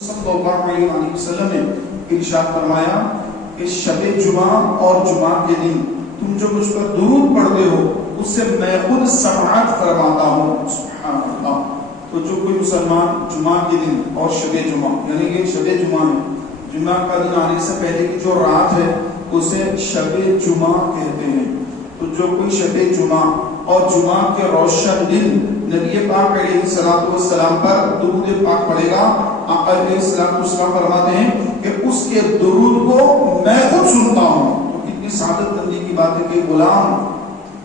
صلی اللہ علیہ وسلم نے ارشاد فرمایا کہ شب جمعہ اور جمعہ کے دن تم جو مجھ پر درود پڑھتے ہو اس سے میں خود سماعت فرماتا ہوں. سبحان اللہ. تو جو کوئی مسلمان جمعہ کے دن اور شب جمعہ یعنی یہ شب جمعہ ہے، جمعہ کا دن آنے سے پہلے کی جو رات ہے اسے شب جمعہ کہتے ہیں. تو جو کوئی شب جمعہ اور جمعہ کے روشن دن نبی پاک علیہ الصلوۃ والسلام پر درود پاک پڑھے گا، آقا علیہ الصلوۃ والسلام فرماتے ہیں کہ اس کے درود کو میں خود سنتا ہوں. تو کتنی سعادت مندی کی بات ہے کہ غلام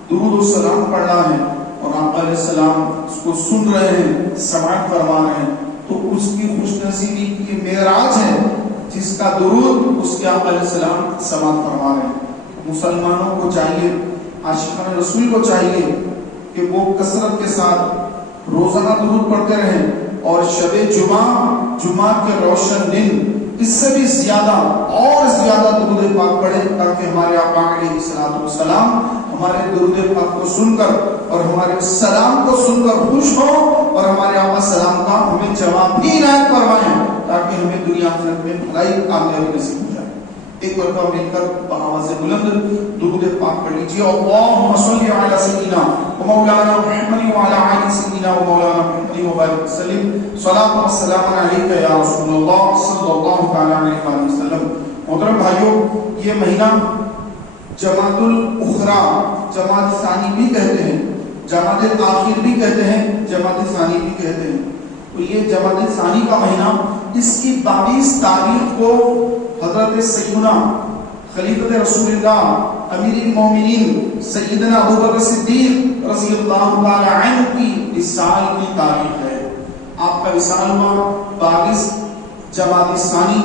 درود و سلام پڑھ رہا ہے اور آقا علیہ السلام اس کو سن رہے ہیں، سماعت فرما رہے ہیں. تو اس کی خوش نصیبی کی معراج ہے جس کا درود اس کے آقا علیہ السلام سماعت فرما رہے ہیں. مسلمانوں کو چاہیے، عاشقان رسول کو چاہیے کہ وہ کثرت کے ساتھ روزانہ درود پڑھتے رہیں اور شب جمعہ کے روشن دن اس سے بھی زیادہ اور زیادہ درود پاک پڑھیں تاکہ ہمارے آقا علیہ الصلوۃ والسلام ہمارے درود پاک کو سن کر اور ہمارے سلام کو سن کر خوش ہو اور ہمارے آقا سلام کا ہمیں جواب بھی عنایت فرمائیں تاکہ ہمیں دنیا آخرت میں بھلائی کامیابی نصیب ہو جائے. ایک مرتبہ مل کر بآواز بلند درود پاک پڑھ لیجیے. اللهم صل علی سیدنا و مولانا محمد وعلی آل سیدنا و مولانا محمد وبارک وسلم. صلاۃ و سلام علیک یا رسول اللہ صلی اللہ تعالی علیہ وسلم. محترم بھائیو، یہ مہینہ جمادی الاخری، جمادی ثانی بھی کہتے ہیں، جمادی الاخر بھی کہتے ہیں، جمادی ثانی بھی کہتے ہیں. تو یہ جمادی ثانی کا مہینہ، اس کی 22 تاریخ کو حضرت سیدنا خلیفۃ رسول اللہ امیر المومنین سیدنا ابوبکر صدیق رضی اللہ تعالی عنہ کی وصال کی تاریخ ہے. آپ کا وصال ہوا 22 جمادی ثانی.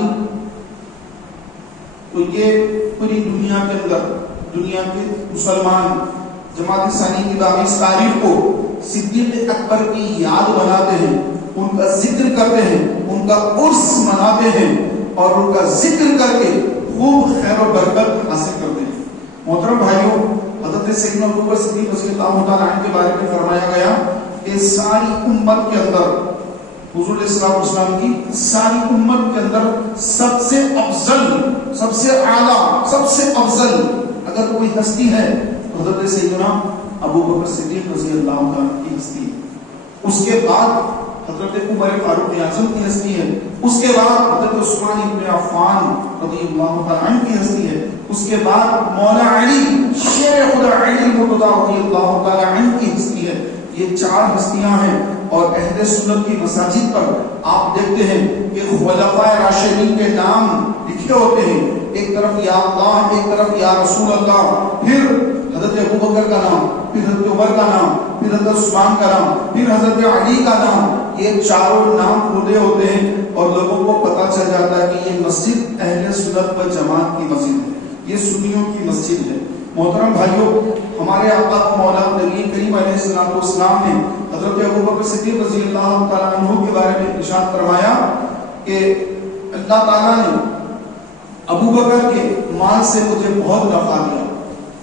تو یہ پوری دنیا کے اندر دنیا کے مسلمان جمادی ثانی کی 22 تاریخ کو صدیق اکبر کی یاد بناتے ہیں، ان کا ذکر کرتے ہیں، ان کا عرس مناتے ہیں اور ان کا ذکر کر کے خوب خیر و برکت حاصل کرتے ہیں. محترم بھائیوں، حضرت سیدنا ابوبکر صدیق رضی اللہ تعالی عنہ کے بارے میں فرمایا گیا کہ ساری امت کے اندر حضور علیہ الصلوۃ والسلام کی ساری امت کے اندر سب سے افضل، سب سے اعلیٰ، سب سے افضل اگر کوئی ہستی ہے تو حضرت سیدنا ابوبکر صدیق رضی اللہ عنہ کی ہستی ہے. اس کے بعد حضرت عمر فاروق اعظم کی ہستی ہے. اس کے بعد حضرت عثمان بن عفان رضی اللہ تعالی عنہ کی ہستی ہے. اس کے بعد مولا علی شیر خدا علی مرتضی رضی اللہ تعالی عنہ کی ہستی ہے. یہ 4 ہستیاں ہیں اور اہل سنت کی مساجد پر آپ دیکھتے ہیں کہ خلفائے راشدین کے نام لکھے ہوتے ہیں. ایک طرف یا اللہ، ایک طرف یا رسول اللہ، پھر حضرت ابوبکر کا نام، پھر حضرت عمر کا نام، پھر حضرت عثمان کا نام، پھر حضرت علی کا نام. یہ 4 نام کھولے ہوتے ہیں اور لوگوں کو پتہ چل جاتا ہے کہ یہ مسجد اہل سنت و جماعت کی مسجد ہے، یہ سنیوں کی مسجد ہے. محترم بھائیوں، ہمارے آقا مولا نبی کریم علیہ الصلوۃ والسلام نے حضرت ابوبکر صدیق رضی اللہ تعالیٰ عنہ کے بارے میں ارشاد فرمایا کہ اللہ تعالیٰ نے ابوبکر کے مال سے مجھے بہت نفع دیا،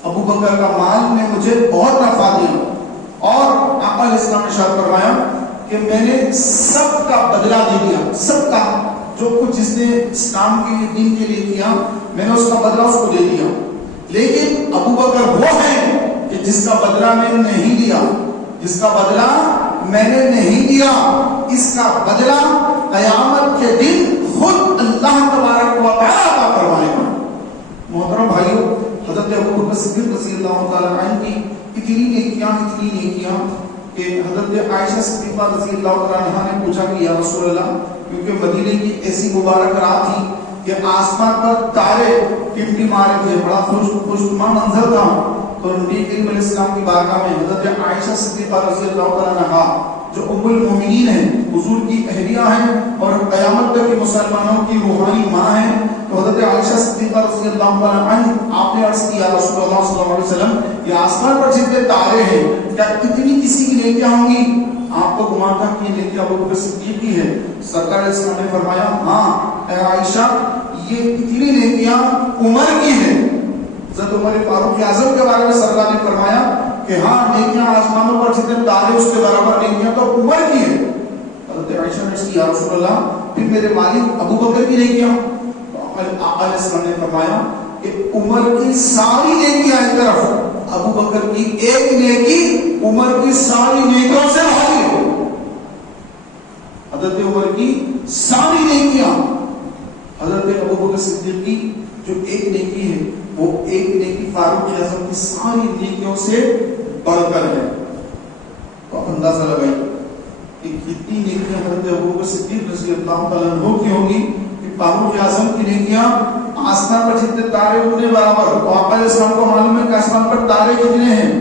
ابوبکر کا مال نے مجھے بہت نفع دیا. اور آقا علیہ السلام نے ارشاد فرمایا کہ میں نے سب کا بدلہ دے دیا، سب کا جو کچھ جس نے اسلام کے دین کے لیے کیا میں نے اس کا بدلہ اس کو دے دیا. لیکن ابوبکر وہ ہے کہ جس کا بدلہ میں نے نہیں دیا، جس کا بدلہ میں نے نہیں دیا، اس کا بدلہ قیامت کے دن خود اللہ تبارک و تعالی عطا فرمائے گا. محترم بھائیوں، حضرت ابوبکر صدیق رضی اللہ تعالی عنہ کی اتنی نیکیاں کہ حضرت عائشہ صدیقہ رضی اللہ تعالی عنہا نے پوچھا کہ یا رسول اللہ، کیونکہ مدینے کی ایسی مبارک رات تھی کہ آسمان پر تارے ٹمٹما رہے تھے، بڑا خوشنما منظر تھا. تو نبی کریم علیہ السلام کی بارگاہ میں حضرت عائشہ صدیقہ رضی اللہ تعالی عنہا جو ام المومنین ہیں، حضور کی اہلیہ ہیں اور قیامت تک کے مسلمانوں کی روحانی ماں ہیں، تو حضرت عائشہ صدیقہ رضی اللہ تعالی عنہ آپ نے عرض کیا رسول اللہ صلی اللہ علیہ وسلم، یہ آسمان پر جتنے تارے ہیں کیا اتنی کسی کی نیکیاں ہوں گی؟ آپ کو گمان تھا کہ یہ نیکیاں ابوبکر صدیق کی ہے. سرکار علیہ السلام نے فرمایا ہاں اے عائشہ، یہ اتنی نیکیاں عمر کی ہیں. حضرت عمر فاروق اعظم کے بارے میں سرکار نے فرمایا کہ ہاں نیکیاں آسمانوں پر جتنے تارے اس کے برابر نیکیاں تو عمر کی ہیں. حضرت عائشہ نے اس کی یا رسول اللہ پھر میرے مالک ابو بکر کی نیکیاں. آقا علیہ السلام نے فرمایا کہ عمر کی ساری نیکیاں ایک طرف، ابو بکر کی ایک نیکی عمر کی ساری نیکیوں سے بھاری ہے. حضرت عمر کی ساری نیکیاں حضرت ابو بکر صدیق کی جو ایک نیکی ہے وہ ایک نیکی فاروق اعظم کی ساری نیکیوں سے بڑھ کر ہے. تو آپ اندازہ لگائیے کہ کتنی نیکیاں حضرت ابو بکر صدیق رضی اللہ تعالیٰ عنہ کی ہوں گی کہ فاروق اعظم کی نیکیاں آسمان پر جتنے تارے اتنے برابر. تو آقا علیہ السلام کو معلوم ہے کہ آسمان پر تارے کتنے ہیں،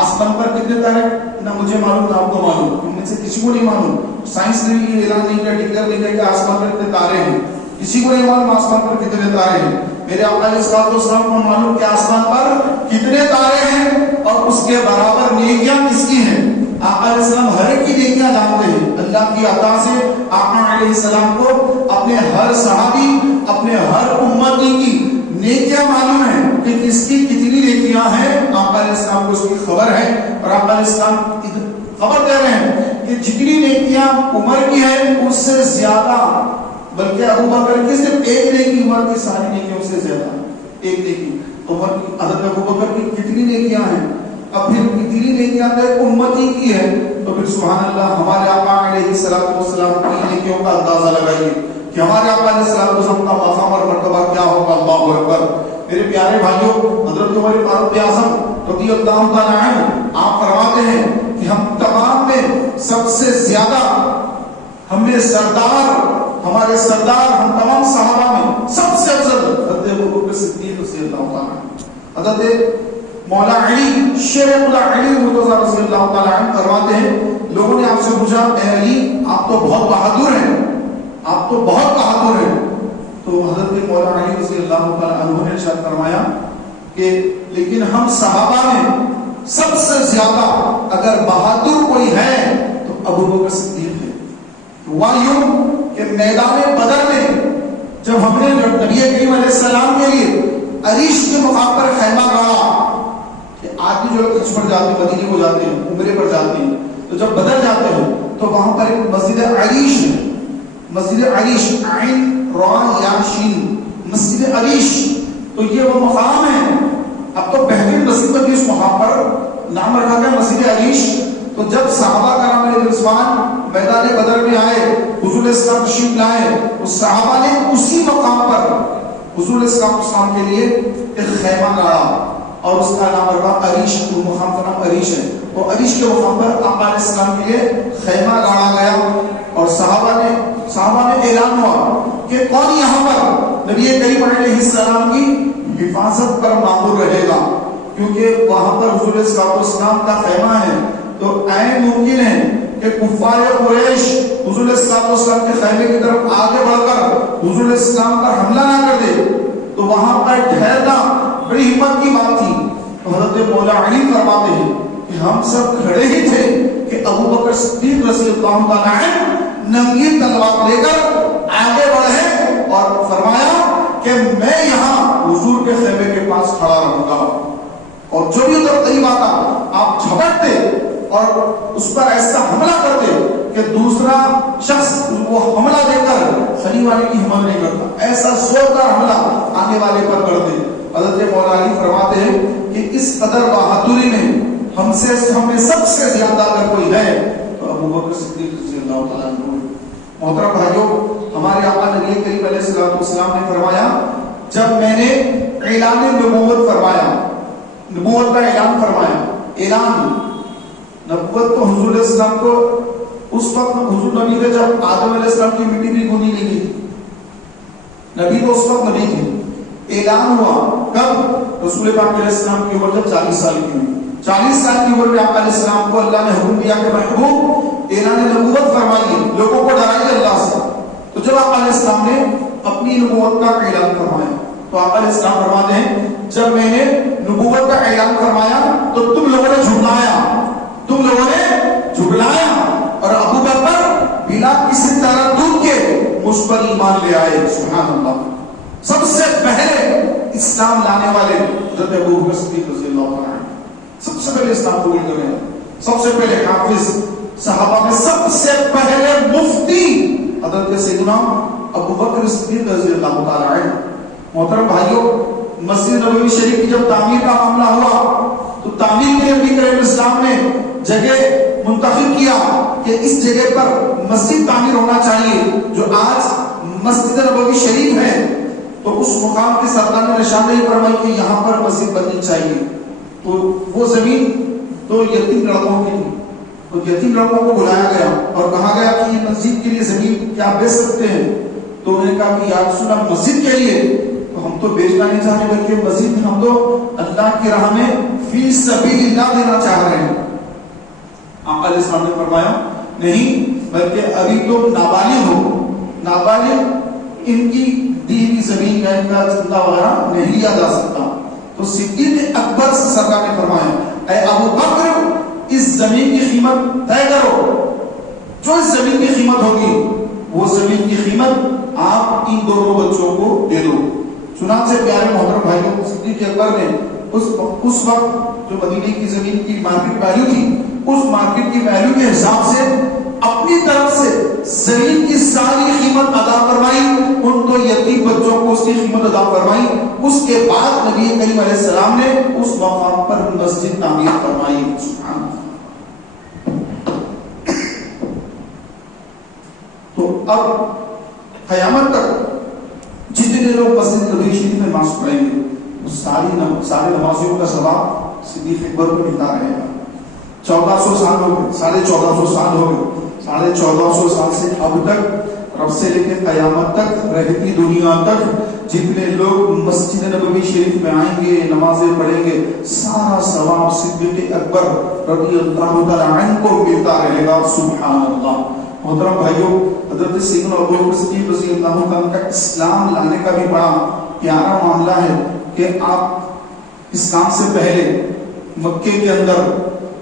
آسمان پر کتنے تارے نہ مجھے معلوم نہ آپ کو معلوم، ان میں سے کسی کو نہیں معلوم. سائنس نے بھی یہ اعلان نہیں کیا، ڈکلیئر نہیں کیا کہ آسمان پر کتنے تارے ہیں، کسی کو نہیں معلوم آسمان پر کتنے تارے ہیں. میرے آقا علیہ السلام کو معلوم کہ آسمان پر کتنے تارے ہیں اور اس کے برابر نیکیاں کس کی ہیں. آقا علیہ السلام ہر ایک کی نیکیاں جانتے ہیں. اللہ کی عطا سے آقا علیہ السلام کو اپنے ہر صحابی، اپنے ہر امتی کی نیکیاں معلوم ہے کہ کس کی کتنی نیکیاں ہیں. آقا علیہ السلام کو اس کی خبر ہے اور آقا علیہ السلام خبر دے رہے ہیں کہ جتنی نیکیاں عمر کی ہیں اس سے زیادہ، بلکہ ابو بکر کی صرف ایک نیکی عمر کی ساری نیکیوں سے زیادہ. ایک نیکی عمر کی، حضرت ابو بکر کی کتنی نیکیاں ہیں، اب پھر کتنی نیکیاں تو ایک امتی کی ہے. تو پھر سبحان اللہ ہمارے آقا علیہ السلام کی نیکیوں کا اندازہ لگائیے کہ ہمارے آقا علیہ السلام کا مقام اور مرتبہ کیا ہوگا. اللہ اکبر. میرے پیارے بھائیوں، حضرت عمر فاروق اعظم رضی اللہ تعالیٰ عنہ آپ فرماتے ہیں کہ ہم تمام میں سب سے زیادہ ہمیں سردار، ہمارے سردار، ہم تمام صحابہ میں سب سے افضل حضرت ابو بکر صدیق رضی اللہ تعالیٰ عنہ. حضرت مولا علی شیر خدا علی مرتضیٰ رضی اللہ تعالیٰ عنہ فرماتے ہیں، لوگوں نے آپ سے پوچھا اے علی آپ تو بہت بہادر ہیں، آپ تو بہت بہادر ہیں. تو حضرت مولا علی رضی اللہ تعالیٰ عنہ نے ارشاد فرمایا کہ لیکن ہم صحابہ میں سب سے زیادہ اگر بہادر کوئی ہے تو ابو بکر صدیق ہے. ہوا یوں کہ میدان بدر میں جب ہم نے نبی کریم علیہ السلام کے لیے عریش کے مقام پر خیمہ گاڑا کہ آدمی جو لوگ حج پر جاتے ہیں، مدینے کو جاتے ہیں، عمرے پر جاتے ہیں، تو جب بدر جاتے ہیں تو وہاں پر ایک مسجد عریش ہے. مسجد عریش، عین را یا شین، مسجد عریش. تو یہ وہ مقام ہے، اب تو بہترین مسجد بن گئی، اس مقام پر نام رکھا گیا مسجد عریش. تو جب صحابہ کرام علیہ رضوان میدان بدر میں آئے، حضور اسلام تشریف لائے، اس صحابہ نے اسی مقام پر حضور اسلام کے لیے ایک خیمہ گاڑا اور اس کا نام رکھا عریش. وہ مقام کا نام عریش ہے. تو عریش کے مقام پر آقا علیہ السلام کے لیے خیمہ گاڑا گیا اور صحابہ نے اعلان ہوا کہ کون یہاں پر نبی کریم علیہ السلام کی حفاظت پر مامور رہے گا، کیونکہ وہاں پر حضور اسلام کا خیمہ ہے. تو عین ممکن ہے کہ کفار قریش حضور اسلام کے خیمے کی طرف آگے بڑھ کر حضور اسلام پر حملہ نہ کر دے. تو وہاں پر ٹھہرنا بڑی ہمت کی بات تھی. تو حضرت مولا علی فرماتے ہیں کہ ہم سب کھڑے ہی تھے کہ ابو بکر صدیق رضی اللہ تعالیٰ عنہ ننگی تلوار لے کر آگے بڑھے اور فرمایا کہ میں یہاں حضور کے خیمے کے پاس کھڑا رہوں گا، اور جو بھی ادھر قریب آتا آپ جھپٹتے اور اس پر ایسا حملہ کرتے کہ دوسرا شخص وہ حملہ دے کر خلی والے کی ہمت نہیں کرتا، ایسا زوردار حملہ آنے والے پر کرتے. حضرت مولا علی فرماتے ہیں کہ اس قدر بہادری میں ہم میں سب سے زیادہ اگر کوئی ہے تو ابو بکر صدیق رضی اللہ تعالیٰ عنہ. محترم بھائیوں، ہمارے آقا نبی کریم علیہ السلام نے فرمایا جب میں نے اعلان نبوت فرمایا، نبوت کا اعلان فرمایا، اعلان نبوت تو حضور علیہ السلام کو اس وقت حضور نبی تھے جب آدم علیہ السلام کی مٹی بھی گونی نہیں گئی تھی، نبی تو اس وقت نبی تھے. اعلان ہوا کب؟ رسول پاک علیہ السلام کی عمر جب 40 سال کی ہوئی. 40 سال کی عمر میں آقا علیہ السلام کو اللہ نے حکم دیا کہ محبوب اعلان نبوت فرمائیے، لوگوں کو ڈرائیے اللہ سے. تو جب آقا علیہ السلام نے اپنی نبوت کا اعلان فرمایا تو آقا علیہ السلام فرماتے ہیں جب میں نے نبوت کا اعلان فرمایا تو تم لوگوں نے جھٹلایا اور ابو بکر بلا کسی تردد کے مجھ پر ایمان لے آئے. سبحان اللہ. سب سے پہلے اسلام لانے والے حضرت ابو بکر صدیق رضی اللہ عنہ، سب سے پہلے اسلام قبول کرنے والے، سب سے پہلے حافظ، صحابہ میں سب سے پہلے مفتی حضرت سیدنا ابو بکر صدیق رضی اللہ تعالیٰ عنہ. محترم بھائیوں، مسجد نبوی شریف کی جب تعمیر کا معاملہ ہوا تو تعمیر کے نبی کریم اسلام نے جگہ منتخب کیا کہ اس جگہ پر مسجد تعمیر ہونا چاہیے جو آج مسجد نبوی شریف ہے. تو اس مقام کے سرکار نے نشاندہی فرمائی کہ یہاں پر مسجد بننی چاہیے. تو وہ زمین تو یتیم لڑکوں کی تھی. تو یتیم لڑکوں کو بلایا گیا اور کہا گیا کہ یہ مسجد کے لیے زمین کیا بیچ سکتے ہیں؟ تو انہوں نے کہا کہ یا رسول اللہ مسجد کے لیے تو ہم تو بیچنا نہیں چاہتے بلکہ مسجد ہم تو اللہ کی راہ میں فی سبیل اللہ دینا چاہ رہے ہیں. آقا علیہ السلام نے فرمایا نہیں، بلکہ ابھی تو نابالغ ہو، نابالغ ان کی دی ہوئی زمین کا ان کا چندہ وغیرہ نہیں لیا جا سکتا. تو صدیق اکبر سے سرکار نے فرمایا اے ابو بکر اس زمین کی قیمت طے کرو، جو اس زمین کی قیمت ہوگی وہ زمین کی قیمت آپ ان دونوں بچوں کو دے دو. چنانچہ پیارے محترم بھائیوں، صدیق اکبر نے اس وقت جو مدینے کی زمین کی مارکیٹ ویلیو تھی اس مارکیٹ کی ویلیو کے حساب سے اپنی طرف سے زمین کی ساری قیمت ادا فرمائی، ان دو یتیم بچوں کو اس کی قیمت ادا فرمائی. اس کے بعد نبی کریم علیہ السلام نے اس مقام پر مسجد تعمیر فرمائی. تو اب قیامت تک جتنے لوگ مسجد نبوی شریف میں نماز پڑھیں گے سارے نمازیوں کا ثواب صدیق اکبر کو ملتا رہے گا. 1400 سال ہو گئے، 1450 سال ہو گئے، 1450 سال سے اب تک رب سے لے کے قیامت تک رہتی دنیا تک جتنے لوگ مسجد نبوی شریف میں آئیں گے نمازیں پڑھیں گے سارا ثواب صدیق اکبر رضی اللہ تعالیٰ عنہ کو ملتا رہے گا. سبحان اللہ. محترم بھائیوں، حضرت سیدنا ابو بکر صدیق رضی اللہ تعالیٰ کا اسلام لانے کا بھی بڑا پیارا معاملہ ہے کہ آپ اسلام سے پہلے مکے کے اندر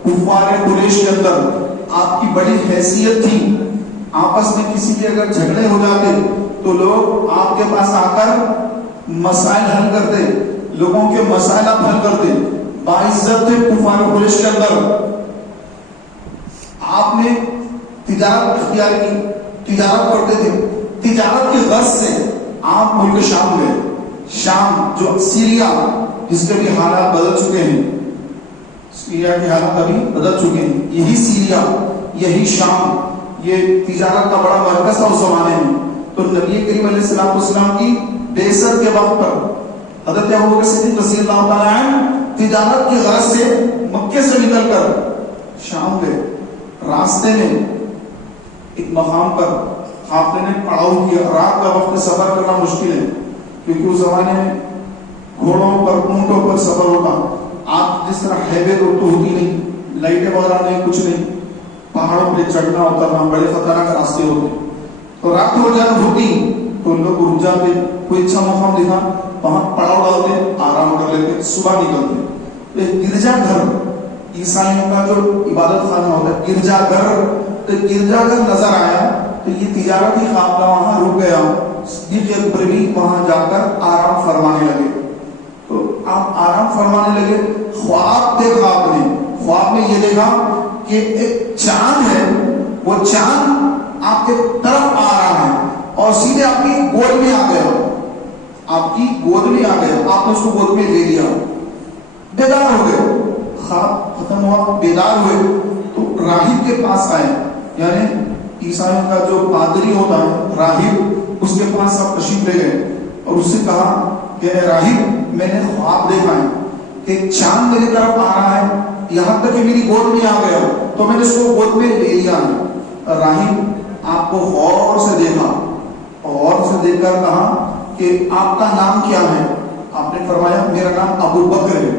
کفار قریش کے اندر آپ کی بڑی حیثیت تھی. آپس میں کسی کے اگر جھگڑے ہو جاتے تو لوگ آپ کے پاس آ کر مسائل حل کرتے، لوگوں کے مسائل آپ حل کرتے. باعزت تھے کفار قریش کے اندر. آپ نے تجارت اختیار کی، تجارت کرتے تھے. تجارت کی غرض سے آپ ملک شام گئے. شام جو سیریا جس کے بھی حالات بدل چکے ہیں، سیریا کے حالات ابھی بدل چکے ہیں، یہی سیریا یہی شام یہ تجارت کا بڑا مرکز تھا اس زمانے میں. تو نبی کریم علیہ السلام کی بعثت کے وقت پر حضرت ابو بکر صدیق رضی اللہ تعالیٰ عنہ تجارت کی غرض سے مکے سے نکل کر شام گئے. راستے میں ایک مقام پر قافلے نے پڑاؤ کیا. رات کا وقت سفر کرنا مشکل ہے کیونکہ اس زمانے میں گھوڑوں پر اونٹوں پر سفر ہوتا. آپ جس طرح ہیوے روڈ تو ہوتی نہیں، لائٹیں وغیرہ نہیں، کچھ نہیں، پہاڑوں پہ چڑھنا ہوتا تھا، بڑے خطرناک راستے ہوتے. تو رات ہو جاتی ہوتی تو لوگ رک جاتے، کوئی اچھا مقام دیکھا وہاں پڑاؤ ڈالتے، آرام کر لیتے، صبح نکلتے. تو ایک گرجا گھر عیسائیوں کا جو عبادت خانہ ہوتا ہے گرجا گھر، تو گرجا گھر نظر آیا تو یہ تجارتی قافلہ وہاں رک گیا. صدیق اکبر بھی وہاں جا کر آرام فرمانے لگے. تو آپ آرام فرمانے لگے. خواب دیکھا آپ نے، خواب میں یہ دیکھا کہ ایک چاند ہے، وہ چاند آپ کے طرف آ رہا ہے اور سیدھے آپ کی گود میں آ گیا. آپ کی گود میں آ گیا، آپ نے اس کو گود میں لے لیا. بیدار ہو گئے، خواب ختم ہوا، بیدار ہوئے تو راہب کے پاس آئے. یعنی عیسائیوں کا جو پادری ہوتا ہے راہب، اس کے پاس آپ تشریف لے گئے اور اس سے کہا کہ راہب میں نے خواب دیکھا ہے کہ چاند میری طرف آ رہا ہے، یہاں تک کہ میری گود میں آ گیا تو میں نے اس کو گود میں لے لیا. راہب آپ کو غور سے دیکھا، غور سے دیکھ کر کہا کہ آپ کا نام کیا ہے؟ آپ نے فرمایا میرا نام ابو بکر ہے.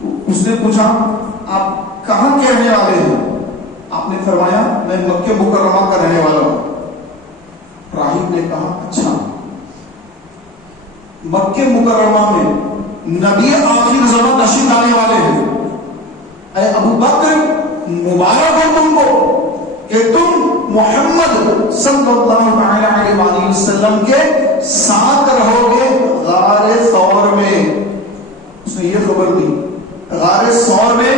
تو اس نے پوچھا آپ کہاں کے رہنے والے ہیں؟ آپ نے فرمایا میں مکہ مکرمہ کا رہنے والا ہوں. راہب نے کہا اچھا، مکہ مکرمہ میں نبی آخر زمان تشریف لانے والے ہیں. اے ابو بکر مبارک ہو تم کو کہ تم محمد صلی اللہ علیہ وآلہ وسلم کے ساتھ رہو گے غار ثور میں. اس نے یہ خبر دی غار ثور میں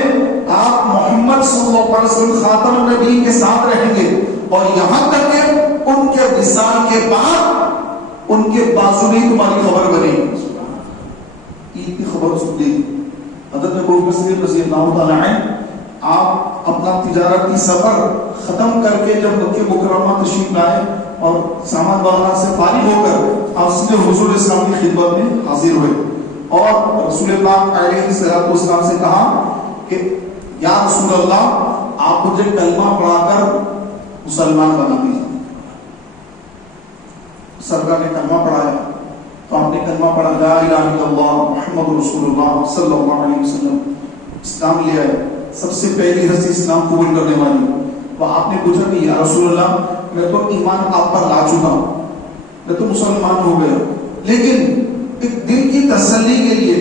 آپ محمد صلی اللہ علیہ وسلم خاتم النبی کے ساتھ رہیں گے اور یہاں تک کہ ان کے کے بعد ان کے بازو میں تمہاری خبر بنے گی. عید کی خبر سن لی. حضرت ابوبکر صدیق رضی اللہ تعالی عنہ آپ اپنا تجارتی سفر ختم کر کے جب مکہ مکرمہ تشریف لائے اور سامان وغیرہ سے فارغ ہو کر آپ سیدھے حضور اسلام کی خدمت میں حاضر ہوئے اور رسول پاک علیہ الصلوۃ والسلام سے کہا کہ یا رسول اللہ آپ مجھے کلمہ پڑھا کر مسلمان بنا دیجیے. سرکار نے کلمہ پڑھایا تو آپ نے کلمہ پڑھا لا الہ الا اللہ محمد رسول اللہ صلی اللہ علیہ وسلم. اسلام لے آئے. سب سے پہلی ہستی اسلام قبول کرنے والی. وہ آپ نے پوچھا کہ یا رسول اللہ میں تو ایمان آپ پر لا چکا ہوں, میں تو مسلمان ہو گیا, لیکن ایک دل کی تسلی کے لیے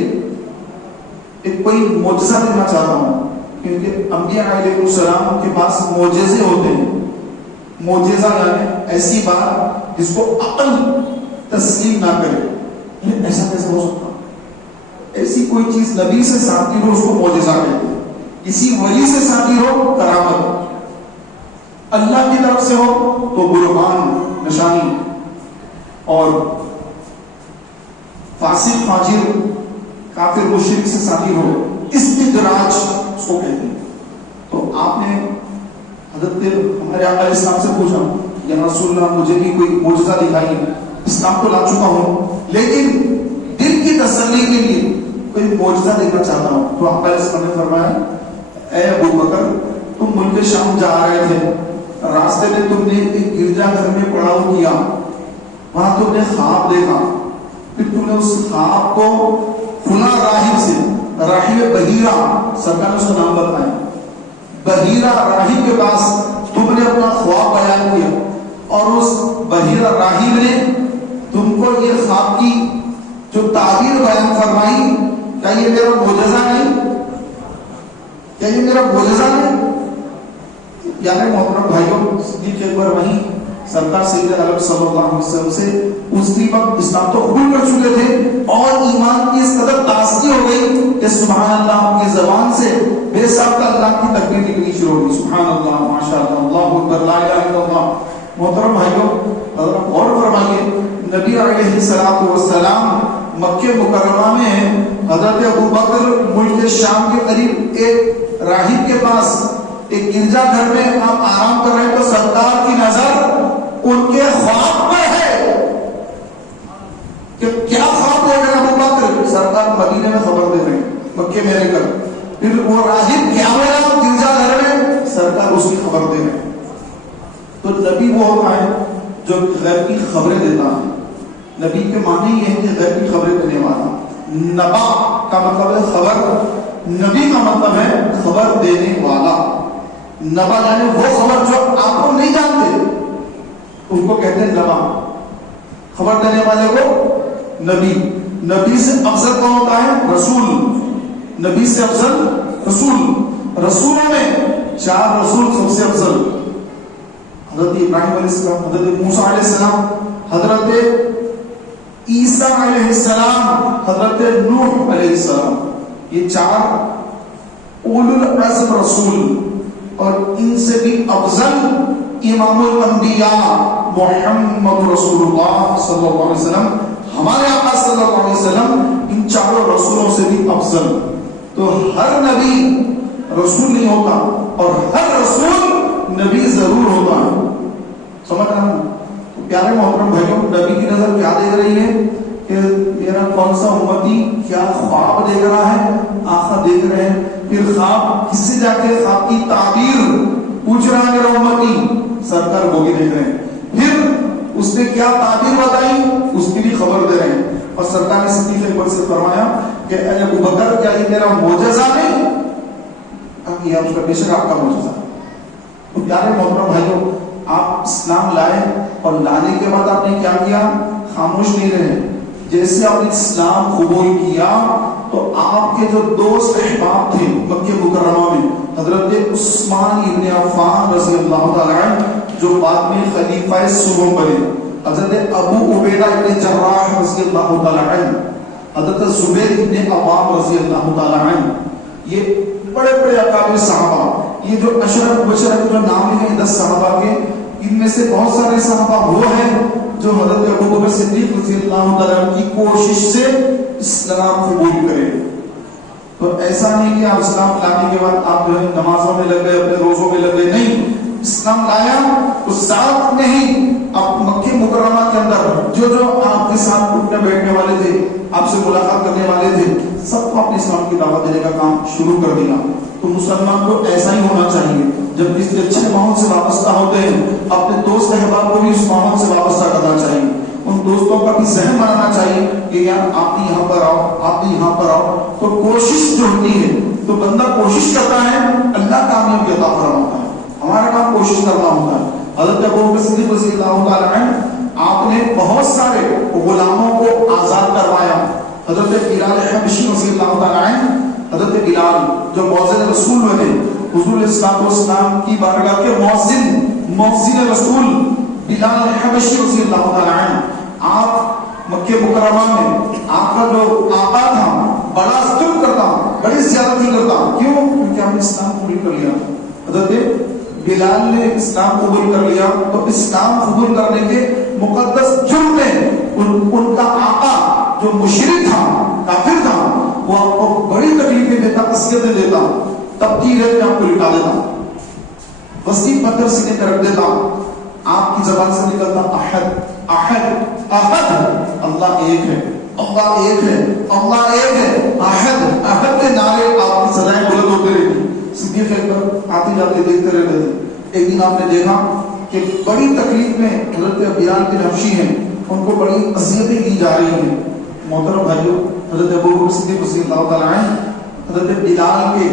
ایک کوئی معجزہ دینا چاہتا ہوں, کیونکہ انبیاء علیہ السلام کے پاس معجزے ہوتے ہیں. معجزہ یعنی ایسی بات جس کو عقل تسلیم نہ کرے. ایسا کیسے ہو سکتا؟ ایسی کوئی چیز نبی سے ساتھی ہو اس کو معجزہ کہتے ہیں, کسی ولی سے ساتھی ہو کرامت, اللہ کی طرف سے ہو تو برہان نشانی, اور فاسق فاجر کافر مشرک سے ساتھی ہو استدراج اس کو کہتے ہیں. تو آپ نے حضرت ہمارے آقا علیہ السلام سے پوچھا یا رسول اللہ مجھے بھی کوئی معجزہ دکھائیے, اسلام کو لا چکا ہوں لیکن دل کی تسلی کے لیے کوئی معجزہ دیکھنا چاہتا ہوں. تو آقا علیہ السلام نے فرمایا اے ابو بکر تم ملک شام جا رہے تھے, راستے میں تم نے ایک گرجا گھر میں پڑاؤ کیا, وہاں تم نے خواب دیکھا, پھر تم نے اس خواب کو فلاں راہب سے, راہب بحیرہ سرکار نے اس کا نام بتایا, بحیرہ راہب کے پاس تم نے اپنا خواب بیان کیا اور اس بحیرہ راہب نے تم کو یہ خواب کی جو تعبیر بیان فرمائی. کیا یہ میرا معجزہ نہیں؟ کیا یہ میرا معجزہ نہیں؟ یعنی محترم بھائیوں صدیق اکبر وہیں سرکار سید عالم صلی اللہ علیہ وسلم سے اسی وقت اسلام تو قبول کر چکے تھے اور ایمان کی اس قدر تازگی ہو گئی کہ سبحان اللہ کی زبان سے بے سابقہ اللہ کی تکبیر نکلنی شروع ہو گئی. سبحان اللہ, ماشاء اللہ, اللہ اکبر, لا الہ الا اللہ. محترم بھائیوں غور فرمائیے, نبی علیہ الصلوۃ والسلام مکہ مکرمہ میں حضرت ابوبکر ملک شام کے قریب ایک راہب کے پاس ایک گرجا گھر میں آپ آرام کر رہے ہیں تو سرکار کی نظر ان کے خواب پر ہے کہ کیا خواب دیکھ رہے ہیں ابوبکر؟ سرکار مدینے میں خبر دے رہے ہیں مکے میں رہ کر. پھر وہ راہب کیا ہوا گرجا گھر میں؟ سرکار اس کی خبر دے رہے ہیں. تو نبی وہ ہوتا ہے جو غیب کی خبریں دیتا ہے. نبی کے معنی یہ ہے کہ غیب کی خبریں دینے والا. نبا کا مطلب ہے خبر, نبی کا مطلب ہے خبر دینے والا. نبا یعنی وہ خبر جو آپ کو نہیں جانتے ان کو کہتے ہیں نبا. خبر دینے والے کو نبی. نبی سے افضل کون ہوتا ہے؟ رسول. نبی سے افضل رسول. رسولوں میں 4 رسول سب سے افضل, حضرت ابراہیم علیہ السلام, حضرت موسیٰ علیہ السلام, حضرت عیسیٰ علیہ السلام, حضرت نوح علیہ السلام. یہ 4 اولو العزم رسول. اور ان سے بھی افضل امام الانبیاء محمد رسول اللہ صلی اللہ علیہ وسلم, ہمارے آقا صلی اللہ علیہ وسلم ان 4 رسولوں سے بھی افضل. تو ہر نبی رسول نہیں ہوتا اور ہر رسول نبی ضرور ہوتا ہے. سمجھ رہا ہوں؟ تو پیارے محترم بھائیوں, نبی کی نظر کیا دیکھ رہی ہے کہ میرا کون سا امتی کیا خواب دیکھ رہا ہے, آقا دیکھ رہے ہیں. پھر خواب کس سے جا کے خواب کی تعبیر پوچھ رہا ہے میرا امتی, سرکار وہ بھی دیکھ رہے ہیں. پھر اس نے کیا تعبیر بتائی اس کی بھی خبر دے رہے ہیں. اور سرکار نے صدیق اکبر سے فرمایا کہ اے ابو بکر کیا یہ میرا معجزہ نہیں؟ یہ آپ کا بے شک آپ کا معجزہ. تو پیارے محترم بھائیوں, آپ اسلام لائے اور لانے کے بعد آپ نے کیا کیا؟ خاموش نہیں رہے. جیسے آپ نے اسلام قبول کیا تو آپ کے جو دوست احباب تھے مکہ مکرمہ میں, حضرت عثمان ابن عفان رضی اللہ تعالی عنہ جو بعد میں خلیفہ سوم بنے, حضرت ابو عبیدہ ابن جراح رضی اللہ تعالی عنہ, حضرت زبیر ابن عوام رضی اللہ تعالی عنہ, یہ بڑے بڑے اکابر صحابہ, یہ جو اشرف بشرف جو نام لکھے 10 صحابہ کے, ان میں سے بہت سارے صحابہ وہ ہیں جو حضرت ابو بکر صدیق رضی اللہ تعالیٰ عنہ کی کوشش سے اسلام قبول کرے. تو ایسا نہیں کہ آپ اسلام لانے کے بعد آپ جو ہے نمازوں میں لگ گئے, اپنے روزوں میں لگ گئے, نہیں. اسلام لایا تو ساتھ میں ہی آپ مکہ مکرمہ کے اندر جو آپ کے ساتھ اٹھنے بیٹھنے والے تھے, آپ سے ملاقات کرنے والے تھے, سب کو اپنے اسلام کی دعوت دینے کا کام شروع کر دیا. تو مسلمان کو ایسا ہی ہونا چاہیے. جب کسی اچھے ماحول سے وابستہ ہوتے ہیں, اپنے دوست احباب کو بھی اس ماحول سے وابستہ کرنا چاہیے. ان دوستوں کا بھی ذہن بنانا چاہیے کہ یار آپ بھی یہاں پر آؤ, آپ بھی یہاں پر آؤ. تو کوشش جو ہوتی ہے, تو بندہ کوشش کرتا ہے, اللہ کامیابی عطا فرماتا ہے. ہمارا کام کوشش کرنا ہوتا ہے. حضرت ابو بکر صدیق رضی اللہ تعالیٰ عنہ آپ نے بہت سارے غلاموں کو آزاد کروایا. حضرت بلال حبشی رضی اللہ تعالیٰ عنہ, حضرت بلال جو مؤذن رسول بنے, حضور اسلام کی بارگاہ کے مؤذن رسول بلال حبشی رضی اللہ تعالیٰ عنہ, آپ مکہ مکرمہ میں آپ کا جو آقا تھا بڑا ظلم کرتا, بڑی زیادتی کرتا. کیوں؟ کیونکہ آپ نے اسلام قبول کر لیا. حضرت بلال نے اسلام قبول کر لیا, تو اسلام قبول کرنے کے مقدس جرم میں ان کا آقا جو مشرک تھا, کافر تھا, وہ آپ کو بڑی تکلیفیں دیتا, اذیتیں دیتا, تب کی ریت میں آپ کو لٹا دیتا, وسیع پتھر سینے پہ رکھ دیتا. آپ کی زبان سے نکلتا احد احد احد, اللہ ایک ہے, اللہ ایک ہے, اللہ ایک ہے, احد احد کے نعرے آپ کی سدائیں بلند ہوتے رہتی. صدیق اکبر آتے جاتے دیکھتے رہتے تھے. ایک دن آپ نے دیکھا کہ بڑی تکلیف میں حضرت بلال بن حبشی ہیں, ان کو بڑی اذیتیں دی جا رہی ہیں. محترم بھائیو, حضرت ابو بکر صدیق رضی اللہ تعالیٰ عنہ حضرت بلال کے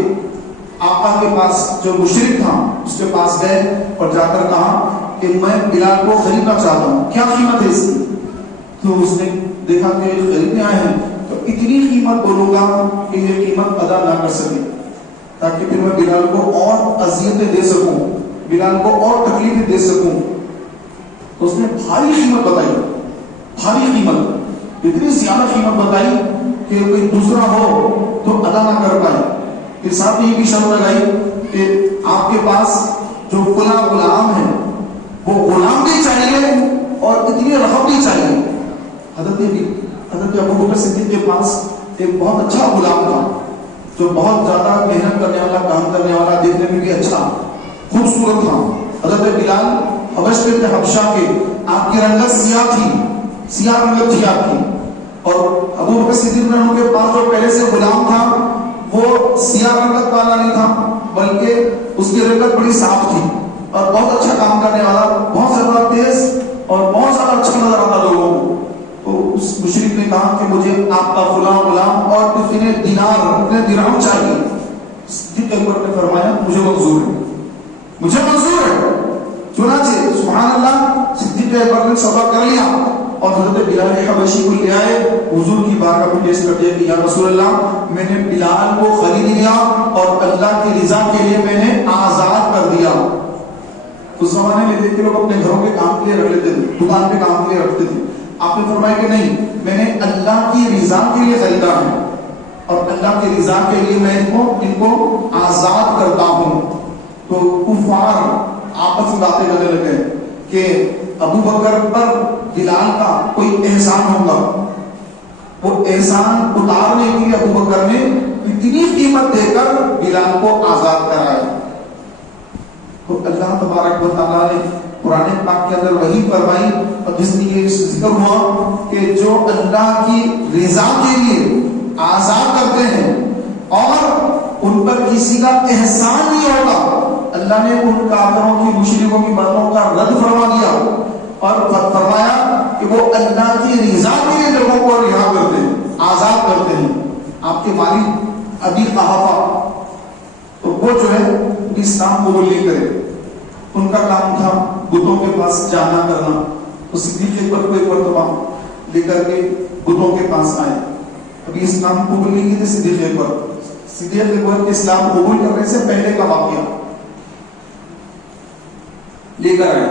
آقا کے پاس جو مشرک تھا اس کے پاس گئے اور جا کر کہا کہ میں بلال کو خریدنا چاہتا ہوں, کیا قیمت ہے اس کی؟ تو اس نے دیکھا کہ خریدنے آئے ہیں تو اتنی قیمت بولوں گا کہ یہ قیمت ادا نہ کر سکے, تاکہ پھر میں بلال کو اور اذیتیں دے سکوں, بلال کو اور تکلیفیں دے سکوں. تو اس نے بھاری قیمت بتائی, بھاری قیمت, اتنی زیادہ قیمت بتائی کہ کوئی دوسرا ہو تو ادا نہ کر پائے. پھر ساتھ یہ بھی شرط لگائی کہ آپ کے پاس جو فلاں غلام ہے وہ غلام بھی چاہیے اور اتنی رقم بھی چاہیے. حضرت ابو بکر صدیق کے پاس ایک بہت اچھا غلام تھا جو بہت زیادہ محنت کرنے والا, کام کرنے والا, دیکھنے میں بھی اچھا خوبصورت تھا. حضرت بلال حبش کے حبشہ کے, آپ کی رنگت سیاہ تھی, سیاہ رنگت تھی آپ کی, اور ابو بکر صدیق کے پاس جو پہلے سے غلام تھا وہ سیاہ رنگت والا نہیں تھا, بلکہ اس کی رنگت بڑی صاف تھی اور بہت اچھا کام کرنے والا, بہت زیادہ تیز اور بہت زیادہ اچھا نظر آتا لوگوں کو. تو اس مشرک نے کہا کہ مجھے آپ کا فلاں غلام اور اتنے دینار, اتنے درہم چاہیے. صدیق اکبر نے فرمایا مجھے منظور ہے, مجھے منظور ہے. چنانچہ سبحان اللہ, صدیق اکبر نے صبر کر لیا اور حضرت بلال حبشی کو لے آئے, حضور کی بارگاہ میں پیش کر دیا کہ یا رسول اللہ, میں نے بلال کو خرید لیا اور اللہ کی رضا کے لیے میں نے آزاد کر دیا. اس زمانے میں دیکھ کے لوگ اپنے گھروں کے کام کے لیے رکھ لیتے تھے, دکان پہ کام کے لیے رکھتے تھے. آپ نے فرمایا کہ نہیں, میں نے اللہ کی رضا کے لیے خریدا ہے اور اللہ کی رضا کے لیے میں ان کو آزاد کرتا ہوں. تو کفار آپس میں باتیں کرنے لگے کہ ابو بکر پر بلال کا کوئی احسان ہوگا. وہ احسان اتارنے کے لیے ابو بکر نے اتنی قیمت دے کر بلال کو آزاد کرایا. تو اللہ تبارک و تعالیٰ نے قرآن پاک کے اندر وحی فرمائی, اور جس میں یہ ذکر ہوا کہ جو اللہ کی رضا کے لیے آزاد کرتے ہیں اور ان پر کسی کا احسان نہیں ہوگا, اللہ نے ان کافروں کی, مشرکوں کی باتوں کا رد فرما دیا اور فرمایا کہ وہ اللہ کی رضا کے لیے لوگوں کو رہا کرتے ہیں, آزاد کرتے ہیں. آپ کے مالک ابی قحافہ, تو وہ جو ہے اسلام قبول نہیں کرے, ان کا کام تھا بتوں کے پاس جانا کرنا. تو صدیق اکبر کو ایک مرتبہ لے کر کے بتوں کے پاس آئے. ابھی اسلام قبول نہیں کی تھی صدیق اکبر کے اسلام قبول کرنے سے پہلے کا واقعہ لے کر آئے.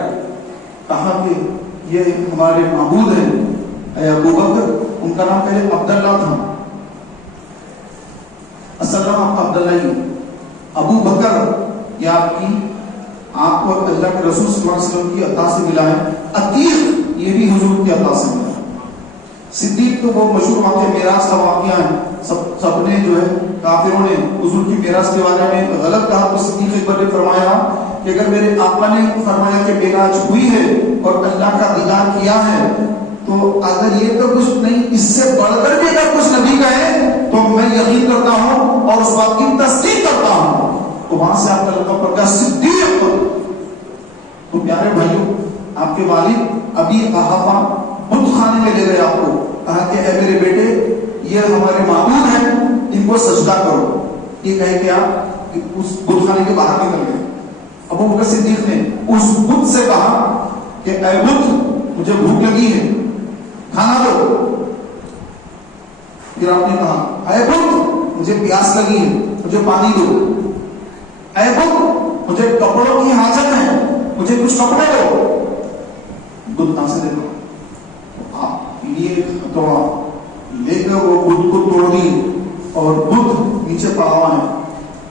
کہا کہ یہ ہمارے معبود ہیں اے ابو بکر. ان کا نام پہلے عبداللہ تھا, اصل نام عبداللہ ہی. ابو بکر یہ آپ کی آپ کو اللہ کے رسول صلی اللہ علیہ وسلم کی عطا سے ملا ہے. عتیق یہ بھی حضور کی عطا سے ملا ہے. صدیق تو وہ مشہور واقعہ میراث کا واقعہ ہے. سب نے جو ہے کافروں نے حضور کی میراث کے بارے میں غلط کہا تو صدیق اکبر نے فرمایا کہ اگر میرے آقا نے فرمایا کہ میراث ہوئی ہے اور اللہ کا دیدار کیا ہے تو اگر یہ تو کچھ نہیں اس سے بڑھ کر کے اگر کچھ نبی کا ہے تو میں یقین کرتا ہوں اور اس بات کی تصدیق کرتا ہوں. تو وہاں سے آپ کا لقب پڑ گیا صدیق. تو پیارے بھائیوں آپ کے والد ابی قحافہ بت خانے میں لے گئے آپ کو, کہا کہ اے میرے بیٹے یہ ہمارے معبود ہیں ان کو سجدہ کرو. یہ کہے کہ آپ اس بت خانے کے باہر نکل گئے. ابو بکر صدیق نے اس بت سے کہا کہ اے بت مجھے بھوک لگی ہے کھانا دو. پھر آپ نے کہا اے بت مجھے پیاس لگی ہے مجھے پانی دو. اے بت مجھے کپڑوں کی حاجت ہے مجھے کچھ کپڑے دو. بت کہاں سے دیکھو آپ لیے تو لے کر وہ بت کو توڑ دی اور بت نیچے پڑا ہوا ہے.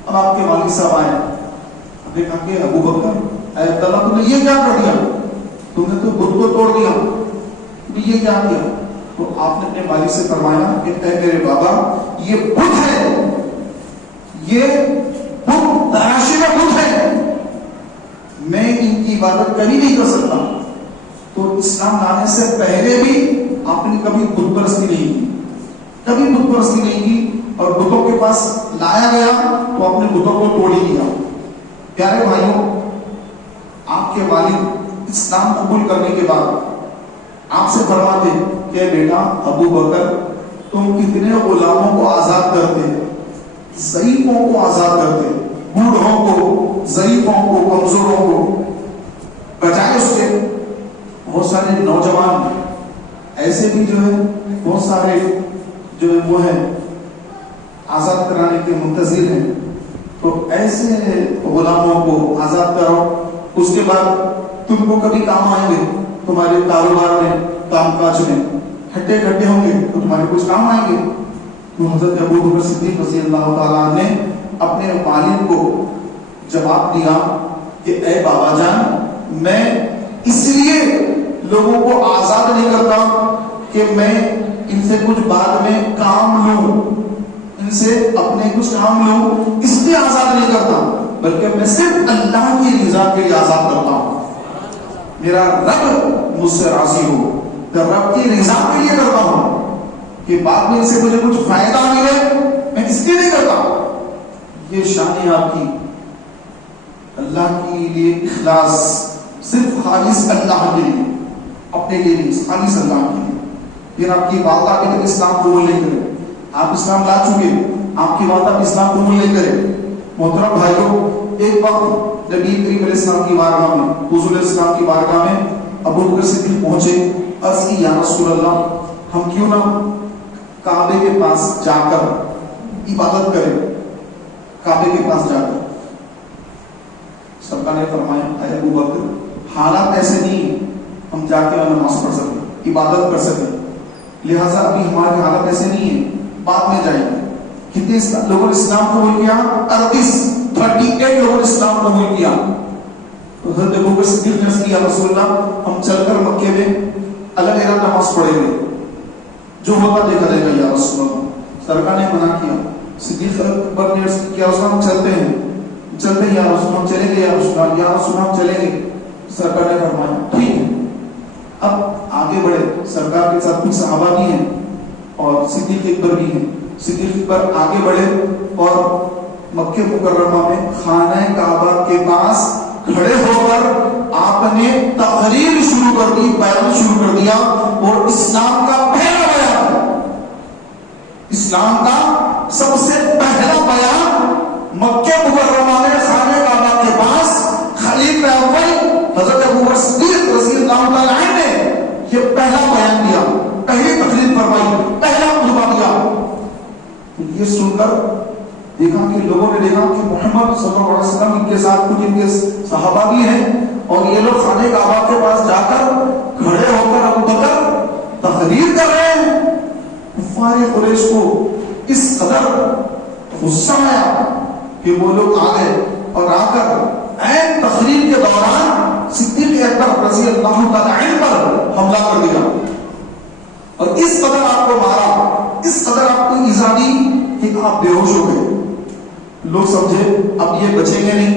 اب آپ کے والد صاحب آئے, آپ نے کہا کہ ابو بکر اے عبداللہ تم نے یہ کیا کر دیا, تم نے تو بت کو توڑ دیا, تم نے یہ کیا کیا. تو آپ نے اپنے والد سے فرمایا کہ اے میرے بابا یہ بت ہے, یہ بت تراشی میں بت ہے, میں ان کی عبادت کبھی نہیں کر سکتا. تو اسلام لانے سے پہلے بھی آپ نے کبھی بت پرستی نہیں کی, کبھی بت پرستی نہیں کی, اور بتوں کے پاس لایا گیا تو آپ نے بتوں کو توڑ ہی دیا. پیارے بھائیوں آپ کے والد اسلام قبول کرنے کے بعد آپ سے فرماتے کہ بیٹا ابو بکر تم کتنے غلاموں کو آزاد کرتے, ضعیفوں کو آزاد کرتے, بوڑھوں کو, ضعیفوں کو, کمزوروں کو, بجائے اس کے بہت سارے نوجوان ایسے بھی جو ہے بہت سارے جو ہے وہ ہیں آزاد کرانے کے منتظر ہیں. تو ایسے غلاموں کو آزاد کرو, اس کے بعد تم کو کبھی کام آئیں گے, تمہارے کاروبار میں کام کاج میں ہٹے گھٹے ہوں گے تو تمہارے کچھ کام آئیں گے. تو حضرت ابو بکر صدیق رضی اللہ تعالیٰ نے اپنے والد کو جواب دیا کہ اے بابا جان میں اس لیے لوگوں کو آزاد نہیں کرتا کہ میں ان سے کچھ بعد میں کام لوں, ان سے اپنے کچھ کام لوں, اس لیے آزاد نہیں کرتا, بلکہ میں صرف اللہ کی رضا کے لیے آزاد کرتا ہوں. میرا رب مجھ سے راضی ہو, میں رب کی رضا کے لیے کرتا ہوں کہ بعد میں ان سے مجھے کچھ فائدہ ملے میں اس لیے نہیں کرتا. یہ شان ہے آپ کی, اللہ کے لیے اخلاص, صرف خالص اللہ کے لیے, اپنے لیے نہیں, خالص اللہ کے لیے. پھر آپ کی والدہ ابھی تک اسلام قبول نہیں کرے, آپ اسلام لا چکے, آپ کی والدہ بھی اسلام قبول نہیں کرے. محترم بھائیوں ایک وقت نبی کریم علیہ السلام کی بارگاہ میں, حضور علیہ السلام کی بارگاہ میں ابو بکر صدیق پہنچے, عرض کی یا رسول اللہ ہم کیوں نہ کعبے کے پاس جا کر عبادت کریں, کعبے کے پاس جا کر. سرکار نے فرمایا اے ابو بکر حالات ایسے نہیں ہم جا کے نماز پڑھ سکیں, عبادت کر سکیں, لہٰذا ابھی ہمارے حالات ایسے نہیں ہیں, بعد میں جائیں گے. کتنے لوگوں نے اسلام قبول کیا, 38 لوگوں نے اسلام قبول کیا. تو حضرت ابو بکر صدیق نے کیا رسول اللہ ہم چل کر مکے میں الگ الگ نماز پڑھیں گے, جو ہوتا دیکھا جائے گا یا رسول اللہ. سرکار نے منع کیا. صدیق اکبر نے کیا رسول اللہ ہم چلتے ہیں, چلتے ہیں یا رسول اللہ ہم چلیں گے, یا رسول اللہ ہم چلیں گے. سرکار نے فرمایا ٹھیک ہے. اب آگے بڑھے, سرکار کے ساتھ کچھ صحابہ بھی ہیں اور صدیق اکبر بھی ہیں. صدیق اکبر آگے بڑھے اور مکہ مکرمہ میں خانہ کعبہ کے پاس کھڑے ہو کر آپ نے تقریر شروع کر دی, بیان شروع کر دیا, اور اسلام کا پہلا بیان, اسلام کا سب سے پہلا بیان مکہ مکرمہ میں خانہ کعبہ کے پاس خلیفہ اول حضرت ابو بکر صدیق رضی اللہ تعالیٰ عنہ نے یہ پہلا بیان دیا, پہلی تقریر فرمائی, پہلا خطبہ دیا. یہ سن کر دیکھا کہ لوگوں نے دیکھا کہ محمد صلی اللہ علیہ وسلم ان کے ساتھ کچھ ان کے صحابہ بھی ہیں, اور یہ لوگ خانہ کعبہ کے پاس جا کر کھڑے ہو کر ابو بکر تقریر کر رہے ہیں. کفار قریش کو اس قدر غصہ آیا کہ وہ لوگ آ گئے اور آ کر عین تقریر کے دوران صدیق اکبر رضی اللہ تعالی عنہ پر حملہ کر دیا اور اس قدر آپ کو مارا، اس قدر آپ کو ایذا دی کہ آپ بے ہوش ہو گئے. لوگ سمجھے اب یہ بچیں گے نہیں،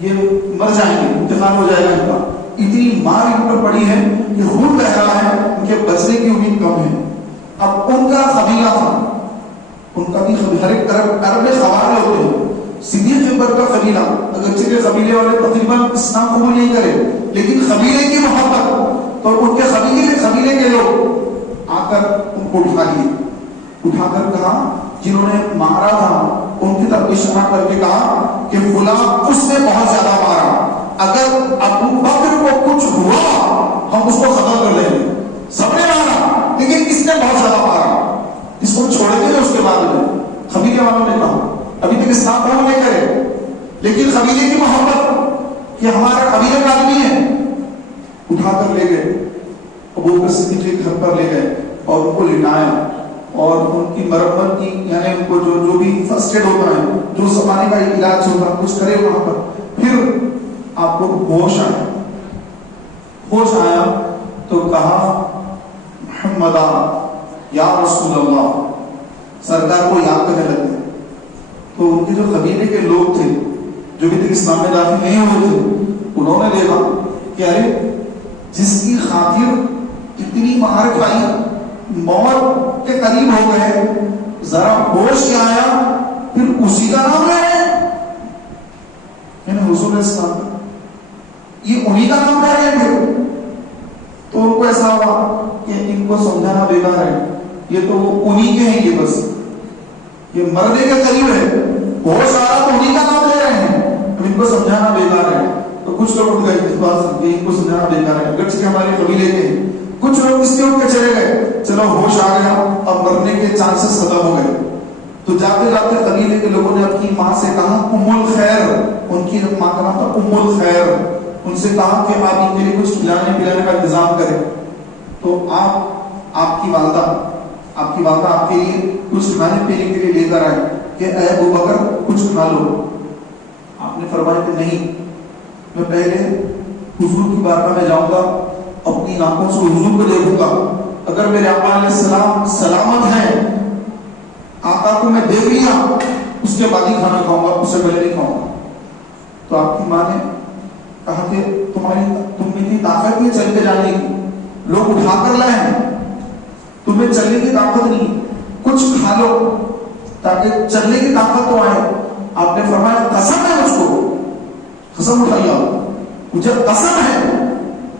یہ مر جائیں گے، انتقال ہو جائے گا ان کا. اتنی مار ان پر پڑی ہے کہ خون بہ رہا ہے، ان کے بچنے کی امید کم ہے. اب ان کا قبیلہ تھا، ان کا بھی ہر ایک عرب میں قبائل ہوتے ہیں. صدیق اکبر کا قبیلہ اگرچہ کے قبیلے والے تقریباً اسلام قبول نہیں کرے، لیکن قبیلے کی محبت تو ان کے قبیلے کے لوگ آ کر ان کو اٹھا کر کہا جنہوں نے مارا تھا ان کی طرف اشارہ کر کے کہا کہ فلاں اس نے بہت زیادہ مارا، اگر ابو بکر کو کچھ ہوا ہم اس کو ختم کر لیں گے. سب نے مارا لیکن اس نے بہت زیادہ مارا، اس کو چھوڑیں گے. اس کے بعد میں قبیلے والوں نے کہا ابھی تک اسلام قبول نہیں کرے، لیکن قبیلے کی محبت کہ ہمارا قبیلے کا آدمی ہے، اٹھا کر لے گئے. ابو بکر صدیق کے گھر پر لے گئے اور ان کو لٹایا اور ان کی مرمت کی، یعنی ان کو جو بھی فرسٹ ایڈ ہوتا ہے، جو زمانے کا علاج ہوتا ہے کچھ کرے وہاں پر. پھر آپ کو ہوش آیا تو کہا محمد یا رسول اللہ، سرکار کو یاد کرنے لگے. تو ان کے جو قبیلے کے لوگ تھے جو بھی تک اسلام میں داخل نہیں ہوئے تھے، انہوں نے دیکھا کہ ارے جس کی خاطر اتنی مار کھائی، موت کے قریب ہو گئے، ذرا ہوش کیا آیا پھر اسی کا نام لے رہے ہیں. یعنی حضور اسلام یہ انہی کا نام لے رہے ہیں. تو ان کو ایسا ہوا کہ ان کو سمجھانا بیکار ہے، یہ تو وہ انہی کے ہیں، یہ بس یہ مرنے کے قریب ہے، ہوش آ رہا تو انہی کا نام لے رہے ہیں، اب ان کو سمجھانا بیکار ہے. تو کچھ لوگ اٹھ گئے اس بات کہ ان کو سمجھانا بیکار ہے، اگرچہ ہمارے قبیلے کے ہیں. کچھ لوگ اس لیے اٹھ کے چلے گئے، چلو ہوش آ گیا اب مرنے کے چانسز ختم ہو گئے. تو جاتے جاتے قبیلے کے لوگوں نے اپنی ماں سے کہا، ام الخیر، ان کی ماں کا نام تھا ام الخیر، ان سے کہا کہ آپ ان کے لیے کچھ کھلانے پلانے کا انتظام کریں. تو آپ کی والدہ آپ کے لیے کچھ کھانے پینے کے لیے لے کر آئے کہ اے ابو بکر کچھ کھا لو. آپ نے فرمایا کہ نہیں، میں پہلے حضور کی بارگاہ میں جاؤں گا، اپنی آنکھوں سے حضور کو دیکھوں گا، اگر میرے آقا علیہ السلام سلامت ہیں، آقا کو میں دیکھ لیا، اس کے بعد ہی کھانا کھاؤں گا، اس سے پہلے نہیں کھاؤں گا. تو آپ کی ماں نے کہا کہ تم میں اتنی طاقت نہیں چل کے جانے کی، لوگ اٹھا کر لائے ہیں، تمہیں چلنے کی طاقت نہیں، کچھ کھا لو تاکہ چلنے کی طاقت تو آئے. آپ نے فرمایا قسم ہے مجھ کو، قسم اٹھائی آپ، مجھے قسم ہے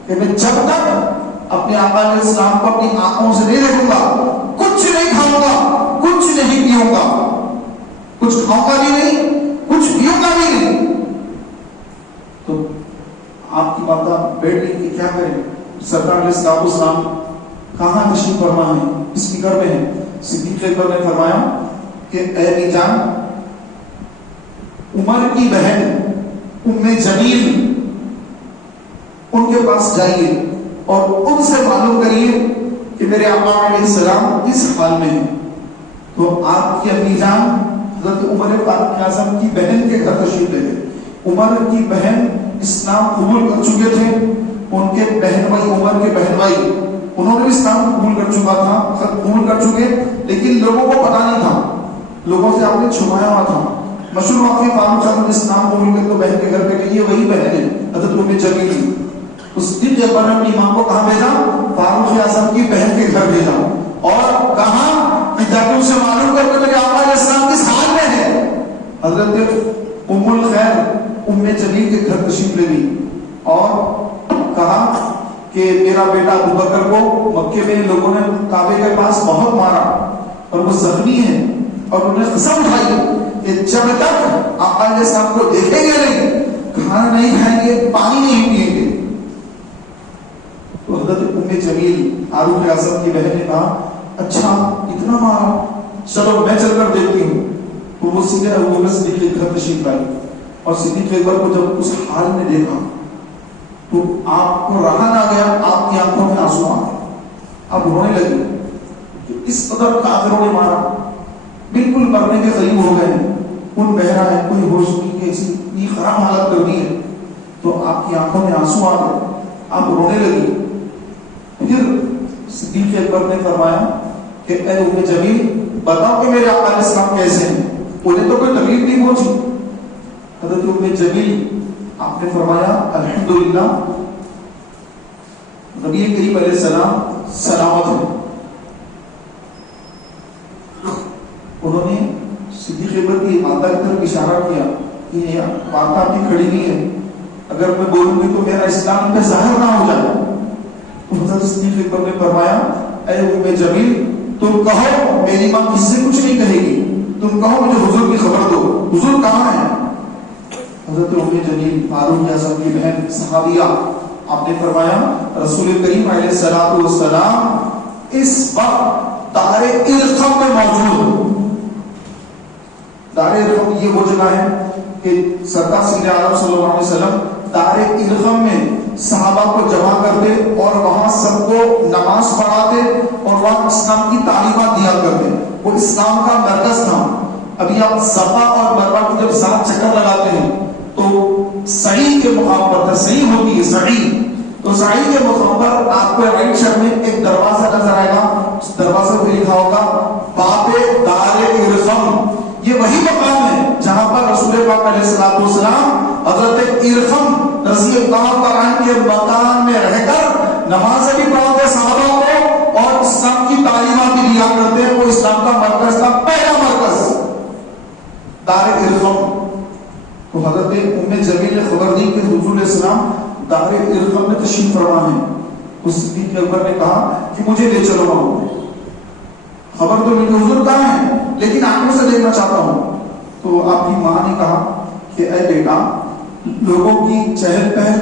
کہ میں جب تک اپنے آقا علیہ السلام کو اپنی آنکھوں سے نہیں دیکھوں گا، کچھ نہیں کھاؤں گا، کچھ نہیں پیوں گا، کچھ کھاؤں گا بھی نہیں، کچھ پیوں گا بھی نہیں. تو آپ کی ماتا بیٹھ گئی کہ کیا کریں. سرکار علیہ السلام کہاں تشریف فرما ہے؟ اس فکر میں ہے. صدیق اکبر نے فرمایا کہ اے میری جان، عمر کی بہن ام جمیل ان کے پاس جائیے اور ان سے معلوم کریے کہ میرے آقا علیہ السلام اس حال میں ہیں. تو آپ کی امی جان حضرت عمر فاروق اعظم کی بہن کے گھر تشریف لے گئے. عمر کی بہن اسلام قبول کر چکے تھے، ان کے بہن بھائی عمر کے بہن بھائی انہوں نے بھی اسلام قبول کر چکے، لیکن لوگوں کو پتا نہیں تھا، لوگوں سے آپ نے چھپایا ہوا تھا. مشہور واقعہ فاروق اعظم نے اسلام قبول کر تو بہن کے گھر پہ گئی، یہ وہی بہن ہے حضرت ام جمیل. اس دن جب نے اپنی ماں کو کہاں بھیجا؟ فاروق اعظم کی بہن کے گھر بھیجا اور کہا کہ جا کے ان سے معلوم کر کے میرے آقا علیہ السلام کس حال میں ہے. حضرت ام الخیر ام جمیل کے گھر تشریف لے گئی اور کہا کہ میرا بیٹا ابو بکر کو مکے میں لوگوں نے کعبے کے پاس بہت مارا اور وہ زخمی ہے، اور انہوں نے قسم اٹھائی کہ جب تک آقا علیہ السلام کو دیکھیں گے نہیں، کھانا نہیں کھائیں گے، پانی نہیں پیئیں گے. تو حضرت ام جمیل فاروق اعظم کی بہن نے کہا اچھا اتنا مارا، چلو میں چل کر دیکھتی ہوں. تو وہ سیدھے ابو بکر صدیق کے گھر تشریف لائی اور صدیق اکبر کو جب اس حال میں دیکھا تو آپ کو رہا نہ گیا، آپ کی آنکھوں میں آنسو آ گئے، آپ رونے لگے کہ اس قدر کافروں نے مارا، بالکل مرنے کے قریب ہو گئے، خون بہ رہا ہے، کوئی ہوش نہیں کہ ایسی اتنی خراب حالت کر دی ہے. تو آپ کی آنکھوں میں آنسو آ گئے, آپ رونے لگی. پھر صدیق اکبر نے فرمایا کہ اے ام جمیل بتاؤ کہ میرے آقا علیہ السلام کیسے ہیں, انہیں تو کوئی تکلیف نہیں پہنچی. حضرت ام جمیل آپ نے فرمایا الحمدللہ نبی کریم علیہ السلام سلامت ہیں. انہوں نے صدیق اکبر کی مادہ کی طرف اشارہ کیا کہ یہ مادہ آپ کی کھڑی نہیں ہے, اگر میں بولوں گی تو میرا اسلام پہ ظاہر نہ ہو جائے. تو حضرت صدیق اکبر نے فرمایا اے ام جمیل تم کہو میری ماں کس سے کچھ نہیں کہے گی, تم کہو مجھے حضور کی خبر دو, حضور کہاں ہے. حضرت ام جمیل فاروق اعظم کی بہن صحابیہ آپ نے فرمایا رسول کریم علیہ الصلوۃ والسلام اس وقت دار ارقم میں موجود. دار ارقم یہ وہ جگہ ہے کہ سرکار سید عالم صلی اللہ علیہ وسلم دار ارقم میں صحابہ کو جمع کرتے اور وہاں سب کو نماز پڑھاتے اور وہاں اسلام کی تعلیمات دیا کرتے. وہ اسلام کا مرکز تھا. ابھی آپ صفا اور مروہ کی جب 7 چکر لگاتے ہیں تو سعی کے مقام پر سعی ہوتی ہے, سعی. تو سعی کے مقام پر آپ کو رائٹ سائڈ میں ایک دروازہ نظر آئے گا, اس دروازے پہ لکھا ہوگا باب دار ارقم. یہ وہی مقام ہے جہاں پر رسول پاک علیہ الصلوۃ والسلام حضرت ارقم رضی اللہ تعالیٰ عنہ کے مکان میں رہ کر نماز بھی پڑھاتے صحابہ کو اور اسلام کی تعلیمات بھی دیا کرتے ہیں. وہ اسلام کا مرکز تھا, پہلا مرکز دار ارقم. تو حضرت ام جمیل نے خبر دی کہ حضور علیہ السلام دار ارقم میں تشریف فرما ہے. تو صدیق اکبر نے کہا کہ مجھے لے چلو وہاں. خبر تو ملی حضور کہاں ہے لیکن آنکھوں سے دیکھنا چاہتا ہوں. تو آپ کی ماں نے کہا کہ اے بیٹا لوگوں کی چہل پہل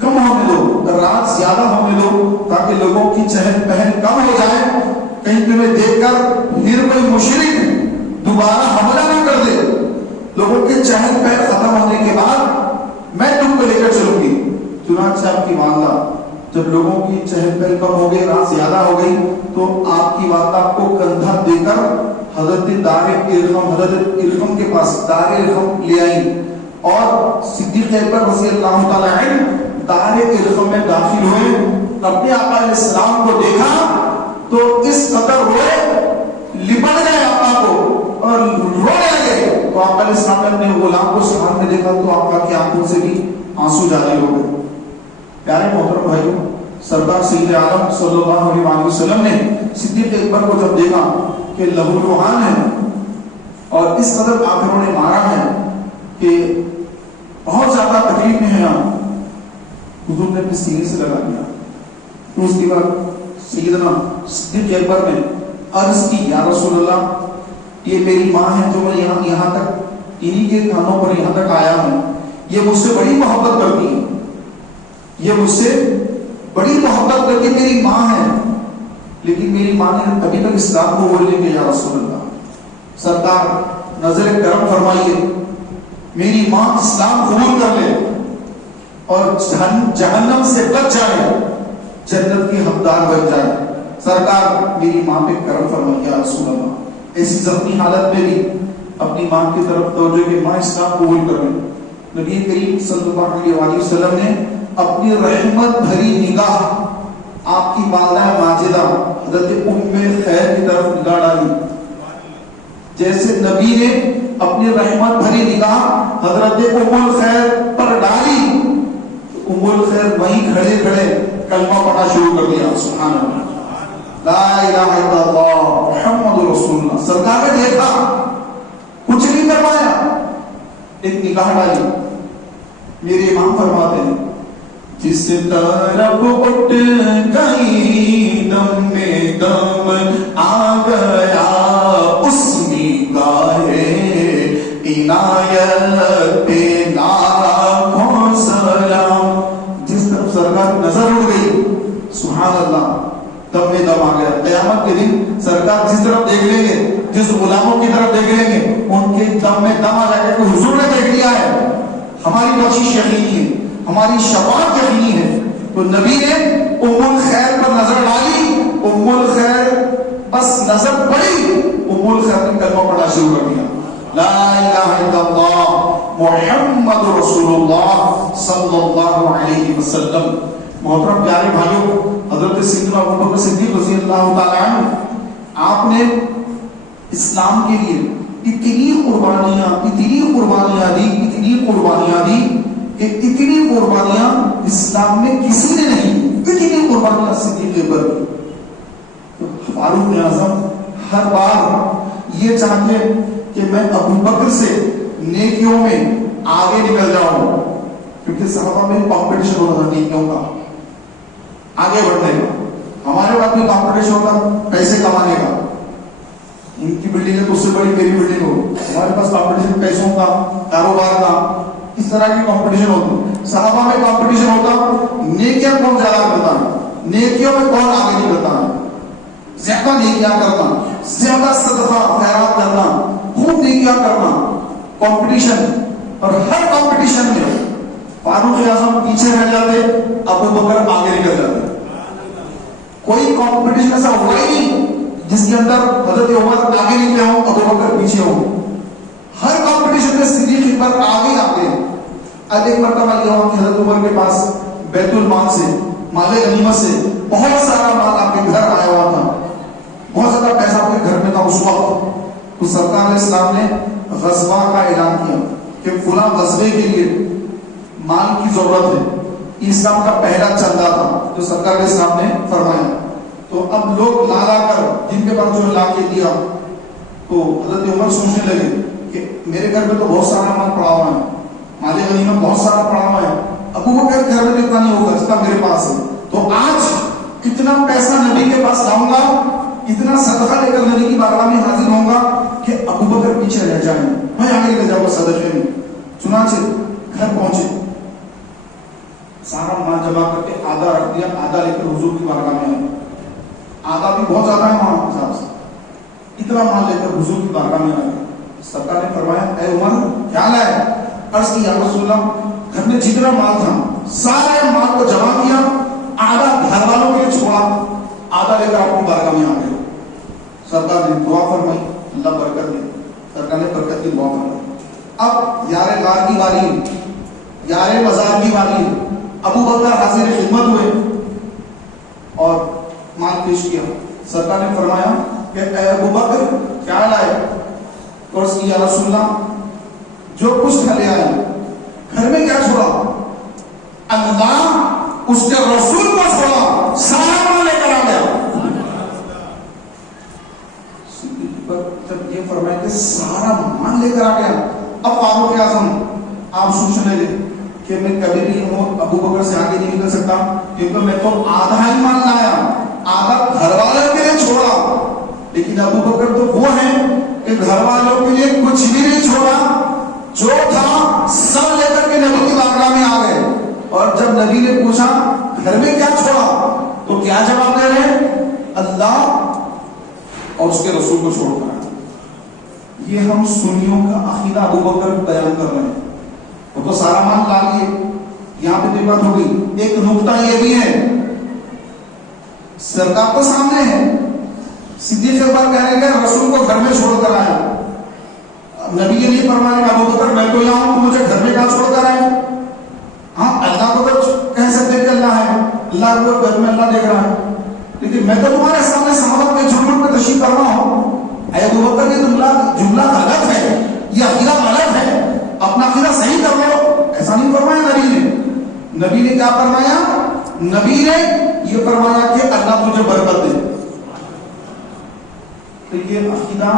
کم ہونے دو, رات زیادہ ہونے دو تاکہ لوگوں کی چہل پہل کم ہو جائے, کہیں تمہیں دیکھ کر پھر کوئی مشرک دوبارہ حملہ نہ کر دے. لوگوں کے چہل پہل ختم ہونے کے بعد میں تم کو لے کر چلوں گی. چنانچہ آپ کی والدہ جب لوگوں کی چہل پہل کم ہو گئی, رات زیادہ ہو گئی, تو آپ کی والدہ کو کندھا دے کر حضرت دار ارقم, حضرت ارقم کے پاس دار ارقم لے آئی. اور صدیق اکبر رضی اللہ تعالی عنہ دار ارقم میں داخل ہوئے. اپنے آقا علیہ السلام کو دیکھا تو اس قدر روئے, لپٹ گئے آقا کو اور رونے لگے. تو آقا علیہ السلام نے اپنے غلام کو سامنے دیکھا تو آقا کی آنکھوں سے بھی آنسو جاری ہو گئے. پیارے محترم بھائیوں, سردار سید عالم صلی اللہ علیہ وسلم نے صدیق اکبر کو جب دیکھا کہ لہو لہان ہے اور اس قدر کافروں نے مارا ہے کہ بہت زیادہ تکلیف میں ہے, حضور نے اپنے سینے سے لگا دیا. تو اس کے بعد سیدنا صدیق اکبر نے عرض کی یا رسول اللہ یہ میری ماں ہے جو میں یہاں تک انہی کے کانوں پر یہاں تک آیا ہوں, یہ مجھ سے بڑی محبت کرتی ہے, یہ مجھ سے بڑی محبت کرتی میری ماں ہے, لیکن میری ماں نے ابھی تک اسلام کو بولنے کے یا رسول اللہ سرکار نظر کرم فرمائیے, میری ماں اسلام قبول کر لے اور جہنم سے بچ جائے, جنت کی حقدار بن جائے. سرکار میری ماں پہ کرم فرمائیے یا رسول اللہ. ایسی زخمی حالت میں بھی اپنی ماں کی طرف توجہ کہ ماں اسلام قبول کر لے. نبی کریم صلی اللہ علیہ وسلم نے اپنی رحمت بھری نگاہ آپ کی والدہ ماجدہ حضرت ام خیر کی طرف نگاہ ڈالی. جیسے نبی نے اپنی رحمت بھری نگاہ حضرت ام الخیر پر ڈالی, ام الخیر وہیں کھڑے کھڑے کلمہ پڑھنا شروع کر دیا. سبحان اللہ, لا الہ الا اللہ محمد رسول اللہ. سرکار نے دیکھا, کچھ نہیں کروایا, ایک نگاہ ڈالی. میرے امام فرماتے ہیں جس طرف اٹھ گئی دم میں دم آ گیا اس نگاہ عنایت پہ لاکھوں سلام. جس طرف سرکار نظر اڑ گئی سبحان اللہ دم میں دم آ گیا. قیامت کے دن سرکار جس طرف دیکھ لیں گے, جس غلاموں کی طرف دیکھ لیں گے, ان کے دم میں دم آ جائے گا کہ حضور نے دیکھ لیا ہے, ہماری بخشش یقینی ہے, ہماری شفاعت یقینی ہے. تو نبی نے ام الخیر پر نظر ڈالی, ام الخیر بس نظر پڑی, ام الخیر نے کلمہ پڑھنا شروع کر دیا. لا الہ الا اللہ محمد رسول اللہ صلی اللہ علیہ وسلم۔ محترم پیارے بھائیوں، حضرت سیدنا ابوبکر صدیق رضی اللہ تعالی عنہ، آپ نے اسلام کے لیے اتنی قربانیاں دی کہ اتنی قربانیاں اسلام میں کسی نے نہیں، اتنی قربانیاں صدیق اکبر کی۔ تو فاروق اعظم ہر بار یہ چاہتے کہ میں ابوبکر سے نیکیوں میں آگے نکل جاؤں، کیونکہ صحابہ میں کمپٹیشن ہوتا تھا نیکیوں کا، آگے بڑھنے کا۔ ہمارے پاس بھی کمپٹیشن ہوتا پیسے کمانے کا، ان کی بلڈنگ ہے تو اس سے بڑی میری بلڈنگ ہو، ہمارے پاس کمپٹیشن پیسوں کا، کاروبار کا، اس طرح کی کمپٹیشن ہوتی۔ صحابہ میں کمپٹیشن ہوتا نیکیاں کون زیادہ کرتا ہے، نیکیوں میں کون آگے نکلتا ہے، زیادہ نیکیاں کرنا، زیادہ صدقہ خیرات کرنا، خوب نیکیاں کرنا، کمپٹیشن۔ اور ہر کمپٹیشن میں فاروق اعظم پیچھے رہ جاتے، ابوبکر آگے نکل جاتے۔ کوئی کمپٹیشن ایسا ہوا ہی نہیں جس کے اندر حضرت عمر آگے نکلے ہوں، ابوبکر پیچھے ہوں۔ ہر کمپٹیشن میں صدیق اکبر آگے آتے ہیں۔ اب ایک مرتبہ یہ ہوا کہ حضرت عمر کے پاس بیت المال سے، مال غنیمت سے بہت سارا مال آپ کے گھر آیا ہوا تھا، بہت زیادہ پیسہ آپ کے گھر میں تھا اس وقت۔ تو سرکار اسلام نے غزوہ کا اعلان کیا کہ فلاں غزوے کے لیے مال کی ضرورت ہے۔ اسلام کا پہلا چندہ تھا جو سرکار اسلام نے فرمایا۔ تو اب لوگ لا لا کر جن کے پاس جو لا کے دیا، تو حضرت عمر سوچنے لگے کہ میرے گھر میں تو بہت سارا مال پڑا ہوا ہے، مال غنیمت بہت سارا پڑا ہوا ہے، ابوبکر کے گھر میں اتنا نہیں ہوگا جتنا میرے پاس ہے، تو آج کتنا پیسہ نبی کے پاس لاؤں گا، اتنا صدقہ لے کر نبی کی بارگاہ میں حاضر ہوں گا کہ ابوبکر پیچھے رہ جائیں، میں آگے لے جاؤں گا صدقے میں۔ چنانچہ گھر پہنچے، سارا مال جمع کر کے آدھا رکھ دیا، آدھا لے کر حضور کی بارگاہ میں آئے۔ آدھا بھی بہت زیادہ ہے وہاں حساب سے، اتنا مال لے کر حضور کی بارگاہ میں آئے۔ سرکار نے فرمایا اے عمر کیا لائے؟ عرض کی یا رسول اللہ، گھر میں جتنا مال تھا سارے مال کو جمع کیا، آدھا گھر والوں کے لیے چھوڑا، آدھا لے کر آپ کی بارگاہ میں آ گئے۔ سرکار نے دعا فرمائی، اللہ برکت دے، سرکار نے برکت کی دعا فرمائی۔ اب یار غار کی باری، یار مزار کی باری، ابوبکر حاضر خدمت ہوئے اور مال پیش کیا۔ سرکار نے فرمایا کہ اے ابوبکر کیا لائے؟ عرض کی یا رسول اللہ، جو کچھ لے آئے، گھر میں کیا چھوڑا؟ اللہ اس کے رسول کو چھوڑا، سارا مال لے کر آ گیا۔ جب یہ فرمایا کہ سارا مال لے کر آ گیا، اب فاروق اعظم آپ سوچنے لگے کہ میں کبھی بھی ابوبکر سے آگے نہیں نکل سکتا، کیونکہ میں تو آدھا ہی مال لایا، آدھا گھر والوں کے لیے چھوڑا، لیکن ابوبکر تو وہ ہیں کہ گھر والوں کے لیے کچھ بھی نہیں چھوڑا، جو تھا سب لے کر کے نبی کی بارگاہ میں آ گئے۔ اور جب نبی نے پوچھا گھر میں کیا چھوڑا، تو کیا جواب دے رہے ہیں؟ اللہ اور اس کے رسول کو چھوڑ کر۔ یہ ہم سنیوں کا عقیدہ ابوبکر بیان کر رہے ہیں، وہ تو سارا مال لا لیے، یہاں پہ دقت ہو گئی۔ ایک نقطہ یہ بھی ہے، سرکار تو سامنے ہے، صدیق اکبر کہہ رہے ہیں رسول کو گھر میں چھوڑ کر آیا، نبی یہ نہیں فرمانے کا ابوبکر میں تو یہاں ہوں، تو مجھے گھر میں کہاں چھوڑ کر آئے؟ ہاں اللہ کو تو کہہ سکتے کہ اللہ ہے، اللہ کو گھر میں اللہ دیکھ رہا ہے، لیکن میں تو تمہارے سامنے صحابہ کے جھوٹ میں تشریف کر رہا ہوں۔ اے ابوبکر یہ جملہ غلط ہے، یہ عقیدہ غلط ہے، اپنا عقیدہ صحیح کر لو، ایسا نہیں فرمایا نبی نے۔ نبی نے کیا فرمایا؟ نبی نے یہ فرمایا کہ اللہ تجھے برکت دے۔ تو یہ عقیدہ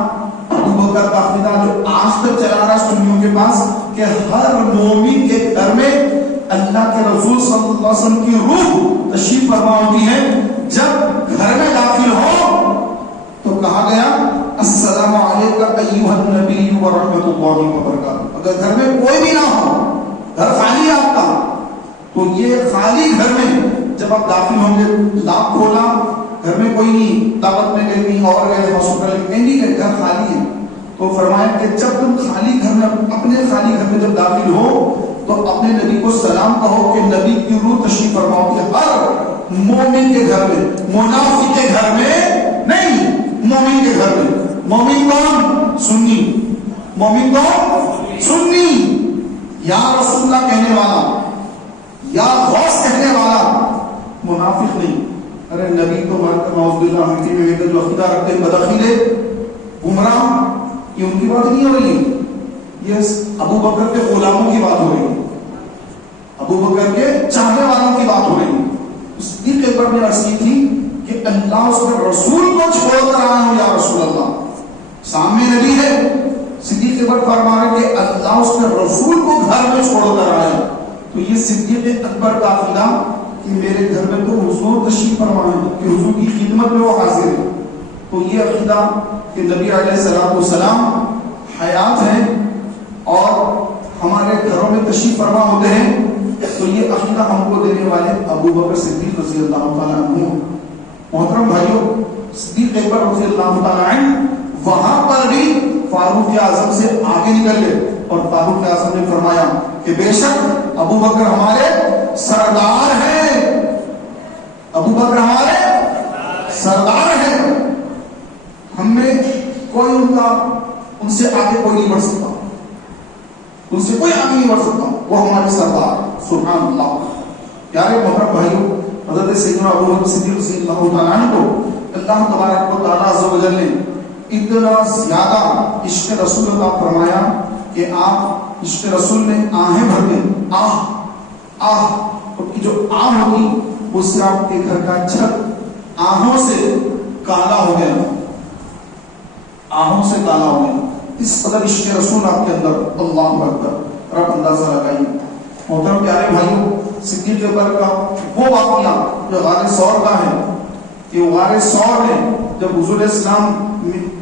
ابوبکر کا عقیدہ جو آج تک چلا رہا سنیوں کے پاس کہ ہر مومن کے گھر میں اللہ کے رسول صلی اللہ علیہ وسلم کی روح تشریف فرما ہوتی ہے۔ جب گھر میں داخل ہو تو کہا گیا السلام علیکم ایھا النبی ورحمۃ اللہ وبرکاتہ۔ اگر گھر میں کوئی بھی نہ ہو، گھر خالی ہے آپ کا، تو یہ خالی گھر میں جب آپ داخل ہوں گے، لاک کھولا، گھر میں کوئی نہیں، دعوت میں گئے، کہیں اور گئے، ہاسپٹل میں کہیں نہیں گئے، گھر خالی ہے، تو فرمایا کہ جب تم خالی گھر میں، اپنے خالی گھر میں جب داخل ہو تو اپنے نبی کو سلام کہو کہ نبی کی روح تشریف فرماؤ کہ ہر مومن کے گھر میں، منافق کے گھر میں نہیں، مومن کے گھر میں۔ مومن کون؟ سنی، مومن کون؟ سنی. یا رسول اللہ کہنے والا, یا غوث کہنے والا, منافق نہیں. ارے نبی تو نعوذ باللہ مٹی میں مل کر جو عقیدہ رکھتے ہیں بدعقیدے گمراہ, یہ ان کی بات نہیں ہو رہی ہے, یہ ابو بکر کے غلاموں کی بات ہو رہی ہے, ابو بکر کے چاہنے والوں کی بات ہو رہی ہے. صدیق اکبر نے عرض کی تھی کہ اللہ اس کے رسول کو چھوڑ کر آیا ہوں یا رسول اللہ. سامنے نبی ہے, صدیق اکبر فرما رہے کہ اللہ اس کے رسول کو گھر میں چھوڑ کر آیا. تو یہ صدیق اکبر کا عقیدہ کہ میرے گھر میں تو حضور تشریف فرما ہے, کہ حضور کی خدمت میں وہ حاضر ہے. تو یہ عقیدہ کہ نبی علیہ الصلوۃ والسلام حیات ہیں اور ہمارے گھروں میں تشریف فرما ہوتے ہیں, تو یہ عقیدہ ہم کو دینے والے ابو بکر صدیق رضی اللہ تعالیٰ عنہ. محترم بھائیوں, صدیق اکبر رضی اللہ تعالیٰ عنہ وہاں پر بھی فاروق اعظم سے آگے نکل گئے, اور فاروق اعظم نے فرمایا کہ بے شک ابو بکر ہمارے سردار ہیں, ابو بکر ہمارے سردار ہیں, ہم میں کوئی ان سے آگے کوئی نہیں بڑھ سکتا, ان سے کوئی آگے نہیں بڑھ سکتا, وہ ہمارے سردار. سبحان اللہ. پیارے محترم بھائیوں, حضرت سیدنا ابو بکر صدیق رضی اللہ تعالیٰ عنہ کو اللہ تبارک و تعالیٰ عز و جل نے اتنا زیادہ عشق رسول عطا فرمایا کہ آپ عشق رسول میں آہیں بھر کے اور کی جو آہ ہوگی اس سے آپ کے گھر کا چھت آہوں سے کالا ہو گیا, آہوں سے کالا ہو گیا. اس قدر عشق رسول آپ کے اندر. اللہ اکبر. رب اندازہ لگائیے. محترم پیارے بھائیوں, صدیق اکبر کا وہ واقعہ جو غار ثور کا ہے, کہ غار ثور میں جب حضور اسلام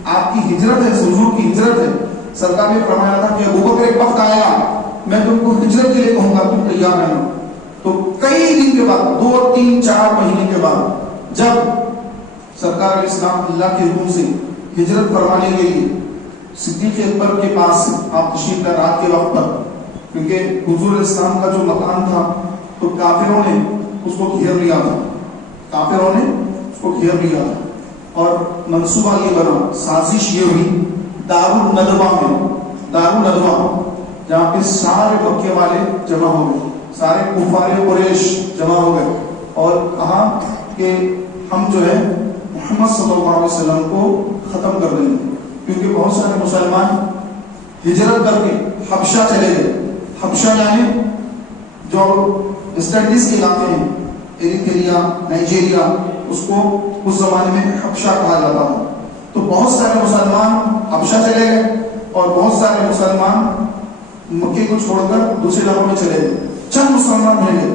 آپ کی ہجرت ہے, حضور کی ہجرت ہے, سرکار نے فرمایا تھا کہ ابو بکر ایک وقت آئے گا میں تم کو ہجرت کے لیے کہوں گا, تم تیار رہنا. تو کئی دن کے بعد, 2 3 4 مہینے کے بعد جب سرکار اسلام اللہ کے حکم سے ہجرت فرمانے کے لیے صدیق اکبر کے پاس آپ تشریف لائے رات کے وقت پر, کیونکہ حضور اسلام کا جو مکان تھا تو کافروں نے اس کو گھیر لیا تھا, کافروں نے اس کو گھیر لیا تھا, اور منصوبہ یہ بنا, سازش یہ ہوئی دار الندوہ میں, دار الندوہ جہاں پہ سارے مکے والے جمع ہو گئے, سارے کفار قریش جمع ہو گئے, اور کہا کہ ہم جو ہے محمد صلی اللہ علیہ وسلم کو ختم کر دیں گے, کیونکہ بہت سارے مسلمان ہجرت کر کے حبشہ چلے گئے. حبشہ یعنی جو ویسٹ انڈیز کے علاقے ہیں, ایریتریا, نائجیریا, اس کو اس زمانے میں حبشہ کہا جاتا تھا. تو بہت سارے مسلمان حبشہ چلے گئے, اور بہت سارے مسلمان مکے کو چھوڑ کر دوسرے علاقوں میں چلے گئے. چند مسلمان رہ گئے.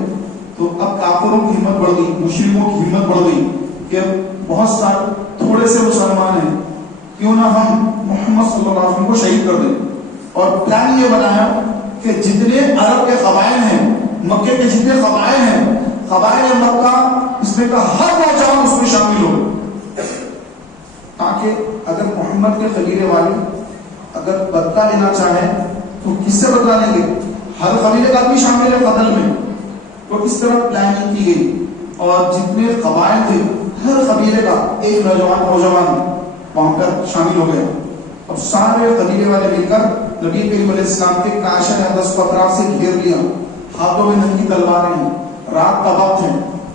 تو اب کافروں کی ہمت بڑھ گئی, مشرکوں کی ہمت بڑھ گئی کہ بہت سارے تھوڑے سے مسلمان ہیں, کیوں نہ ہم محمد صلی اللہ علیہ وسلم کو شہید کر دیں. اور پلان یہ بنایا کہ جتنے عرب کے قبائل ہیں, مکے کے جتنے قبائل ہیں, قبائل مکہ اس میں کا ہر نوجوان اس میں شامل ہو, تاکہ اگر محمد کے قبیلے والے اگر بدلہ لینا چاہیں تو کس سے بدلہ لیں گے, ہر قبیلے کا آدمی شامل ہے قتل میں. تو اس طرح پلاننگ کی گئی, اور جتنے قبائل تھے ہر قبیلے کا ایک نوجوان وہاں پر شامل ہو گیا. اب سارے قبیلے والے مل کر نبی کریم علیہ السلام کے کاشن اقدس کو اطراف سے گھیر لیا, ہاتھوں میں ننگی تلواریں ہیں, رات کا وقت ہے.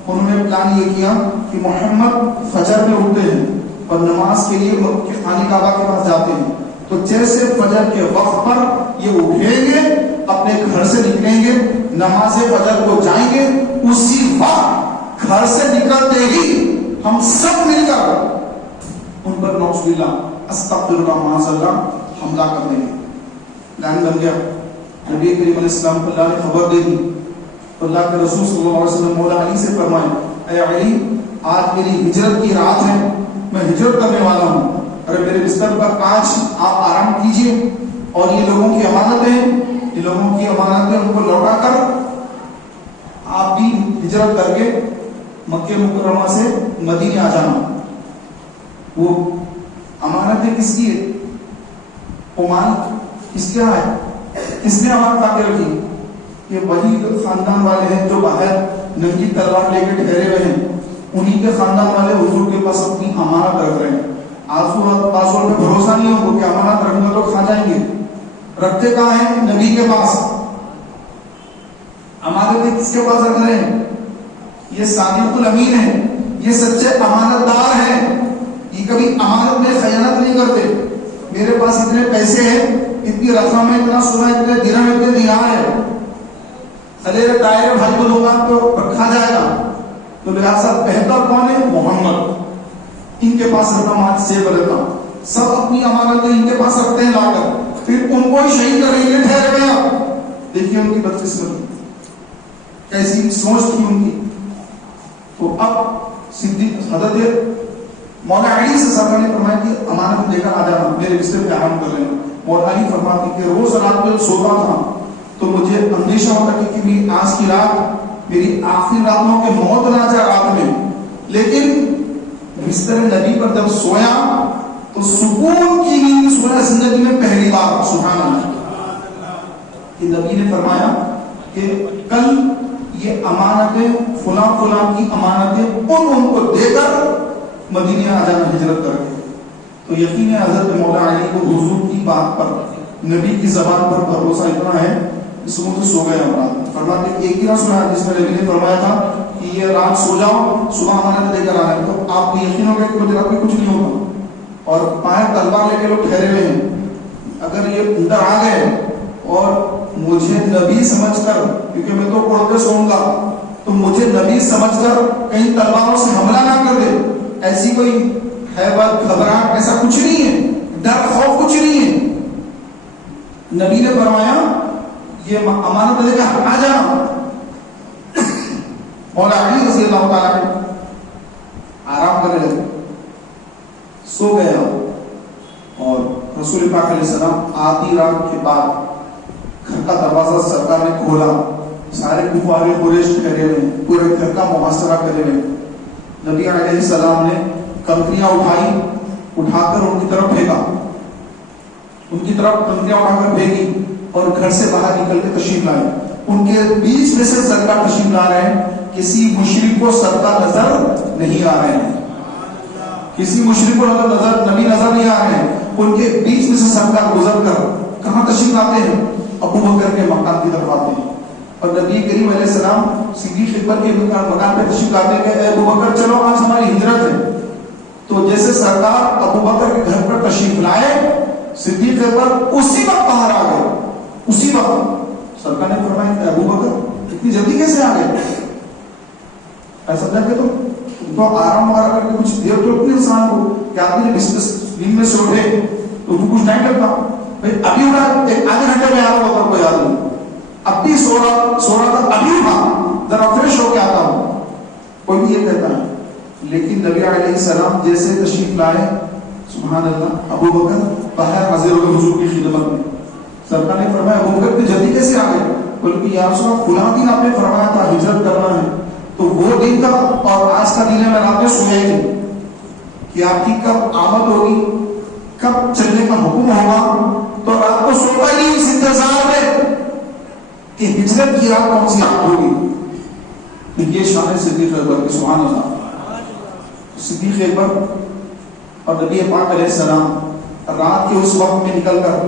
انہوں نے پلان یہ کیا کہ محمد فجر میں اٹھتے ہیں اور نماز کے لیے خانہ کعبہ کے پاس جاتے ہیں. تو جیسے فجر کے وقت پر یہ اٹھیں گے, اپنے گھر سے نکلیں گے, نماز فجر کو جائیں گے, اسی وقت گھر سے نکلتے ہی ہم سب مل کر ان پر نعوذ باللہ استغفر اللہ معاذ اللہ حملہ کر دیں گے. پلان بن گیا. نبی کریم علیہ السلام کو اللہ نے خبر دے دی. اللہ کے رسول صلی اللہ علیہ وسلم مولا علی سے فرمائے, اے علی آج میری ہجرت کی رات ہے, میں ہجرت کرنے والا ہوں, ارے میرے بستر پر آج آپ آرام کیجئے, اور یہ لوگوں کی امانتیں ان کو لوٹا کر آپ بھی ہجرت کر کے مکہ مکرمہ سے مدینے آ جانا. وہ امانتیں کس کی ہے, امانت کس کیا ہے, کس نے امانت آ کے رکھی؟ یہ وہی خاندان والے ہیں جو باہر ننگی تلوار لے کے ٹھہرے ہوئے ہیں, انہی کے خاندان والے حضور کے پاس اپنی امانت رکھ رہے ہیں. آسو پاسور میں بھروسہ نہیں ہوگا کہ امانت رکھنا تو کھا جائیں گے, رکھتے کہاں ہیں؟ نبی کے پاس. امانتیں کس کے پاس رکھ رہے ہیں؟ یہ صادق الامین ہے، یہ سچے امانت دار ہیں، یہ کبھی امانت میں خیانت نہیں کرتے. میرے پاس اتنے پیسے ہیں، اتنی رقم ہے، اتنا سونا، اتنے درہم، اتنے دینار ہے، خلیر طاہر بھائی کو دوں گا تو رکھا جائے گا. تو لہٰذا بہتر کون ہے؟ محمد. ان کے پاس رقم آج سیو رہتا، سب اپنی امانتیں ان کے پاس رکھتے ہیں لا کر، پھر ان کو ہی شہید کریں گے ٹھہرے ہوئے. آپ دیکھیے ان کی بدقسمتی، کیسی سوچ تھی ان کی. تو اب صدیق حضرت مولا علی سے سرکار نے فرمایا کہ امانت لے کر آ جانا، میرے بستر پہ آرام کر لینا. مولا علی فرماتے کہ روز رات کو سوتا تھا تو مجھے اندیشہ ہوتا کہ میری آج کی رات میری آخری راتوں کے موت نہ جائے رات میں. لیکن بستر نبی پر جب سویا تو سکون کی نیند سویا زندگی میں پہلی بار. سبحان اللہ. کہ نبی نے فرمایا کہ کل یہ امانتیں فلاں فلاں کی امانتیں ان کو دے کر مدینے آ جانا ہجرت کر کے. تو یقین ہے حضرت مولا علی کو حضور کی بات پر، نبی کی زبان پر بھروسہ اتنا ہے اس کو تو سو گئے ہم. فرماتے ایک ہی نہ سنا جس میں نبی نے فرمایا تھا کہ یہ رات سو جاؤ صبح امانت لے کر آنا. تو آپ کو یقین ہو گیا کہ مجھے رات میں کچھ نہیں ہوگا. اور پائے تلوار لے کے لوگ ٹھہرے ہوئے ہیں. اگر یہ اندر آ گئے اور مجھے نبی سمجھ کر، کیونکہ میں تو اڑ کے سوؤں گا، تو مجھے نبی سمجھ کر کہیں تلواروں سے حملہ نہ کر دے، ایسی کوئی ہیبت گھبراہٹ ایسا کچھ نہیں ہے، ڈر خوف کچھ نہیں ہے. نبی نے فرمایا یہ امانت لے کر آ جانا. مولا علی رضی اللہ تعالیٰ نے آرام کرنے لگے، سو گئے. اور رسول پاک علیہ السلام آدھی رات کے بعد گھر کا دروازہ سرکار نے کھولا. سارے کفار قریش ٹھہرے ہوئے، پورے گھر کا محاصرہ کرے ہوئے. نبی علیہ السلام نے کنکریاں اٹھائی، اٹھا کر ان کی طرف پھینکا، ان کی طرف کنکریاں اٹھا کر پھینکی اور گھر سے باہر نکل کے تشریف لائے. ان کے بیچ میں سے سرکار تشریف لا رہے ہیں، کسی مشرک کو سرکار نظر نہیں آ رہے ہیں، کسی مشرک کو نظر نبی نظر نہیں آ رہے ہیں. ان کے بیچ میں سے سرکار گزر کر کہاں تشریف لاتے ہیں؟ ابو بکر کے مکان کی طرف آتے ہیں. اور نبی کریم علیہ السلام صدیق اکبر کے مکان پہ تشریف لاتے ہیں کہ اے ابو بکر چلو آج ہماری ہجرت ہے. تو جیسے سرکار ابو بکر کے گھر پر تشریف لائے، صدیق اکبر اسی وقت باہر آ گئے. اسی وقت سرکار نے فرمایا کہ ابو بکر اتنی جلدی کیسے آ گئے؟ ایسا کہ تو آرام وغیرہ کر کے کچھ دیر تو اپنے انسان کو کہ آدمی نے نیند میں سے اٹھے تو کچھ ٹائم لگتا. ابھی اٹھا ایک آدھے گھنٹے میں آ رہا ہوتا کوئی آدمی، اب بھی سو رہا تھا، ابھی اٹھا ذرا فریش ہو کے آتا ہوں، کوئی بھی یہ کہتا ہے. لیکن نبی علیہ السلام جیسے تشریف لائے، سبحان اللہ، ابو بکر باہر حاضر ہو گئے حضور کی خدمت میں. سرکار نے فرمایا ابو بکر اتنی جلدی کیسے آ گئے؟ بلکہ یا رسول اللہ فلاں دن آپ نے فرمایا تھا ہجرت کرنا ہے، تو وہ دن کا اور آج کا دن ہے، میں رات میں سویا ہی نہیں کہ آپ کی کب آمد ہوگی، کب چلنے کا حکم ہوگا. تو رات کو سوتا ہی اس انتظار میں کہ ہجرت کی رات کون سی رات ہوگی. یہ شان صدیق اکبر کی. سبحان اللہ. صدیق اکبر اور نبی پاک علیہ السلام رات کے اس وقت میں نکل کر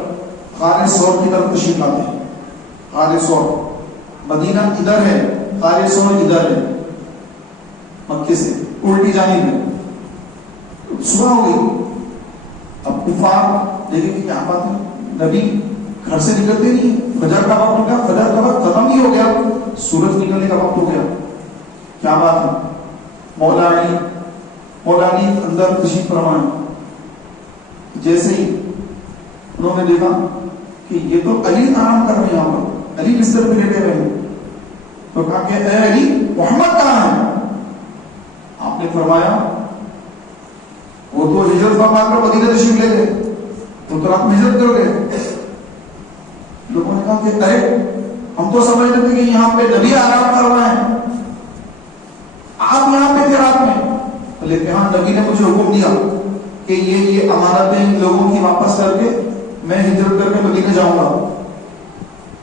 غار ثور کی طرف تشریف لاتے ہیں. غار ثور مدینہ ادھر ہے، غار ثور ادھر ہے، مکے سے الٹی جانب میں. صبح ہو گئی. اب کفار دیکھیں کہ کیا بات ہے، نبی گھر سے نکلتے نہیں، فجر کا وقت ہو گیا، فجر کا وقت ختم ہی ہو گیا، سورج نکلنے کا وقت ہو گیا، کیا بات ہے. مولا علی اندر تشریف فرمائے. جیسے ہی انہوں نے دیکھا کہ یہ تو علی آرام کر رہے ہیں، یہاں پر علی بستر پہ لیٹے ہوئے ہیں، تو کہا کہ اے علی محمد کہاں ہے؟ آپ نے فرمایا وہ تو ہجرت فرما کر مدینہ تشریف لے گئے، تو رات میں ہجرت کر گئے. لوگوں نے کہا کہ ارے ہم تو سمجھ رہے تھے کہ یہاں پہ نبی آرام کر رہا ہے، آپ یہاں پہ تھے رات میں. لیکن ہاں نبی نے مجھے حکم دیا کہ یہ امانتیں لوگوں کی واپس کر کے میں ہجرت کر کے مدینہ جاؤں گا.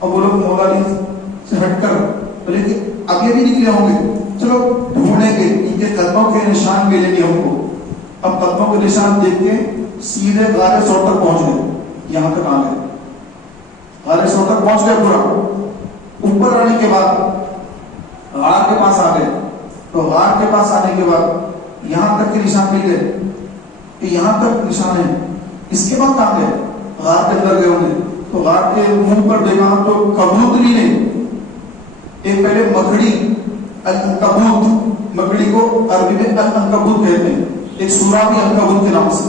اب وہ لوگ مولا علی سے ہٹ کر بولے کہ آگے بھی نکلے ہوں گے، چلو ڈھونڈیں گے، ان کے قدموں کے نشان ملیں گے ہم کو. اب قدموں کے نشان دیکھ کے سیدھے غار ثور تک پہنچ گئے، یہاں تک آ گئے. غار ثور تک پہنچ گئے پورا. اوپر آنے کے بعد غار کے پاس آ گئے. تو غار کے پاس آنے کے بعد یہاں تک کے نشان مل گئے کہ یہاں تک نشان ہے. اس کے بعد کہاں گئے؟ غار کے اندر گئے ہوں گے. تو غار کے منہ پر دیکھا تو کبوتری نے ایک پہلے مکڑی العنکبوت, مکڑی کو عربی میں العنکبوت کہتے ہیں, ایک سورہ بھی عنکبوت کے نام سے,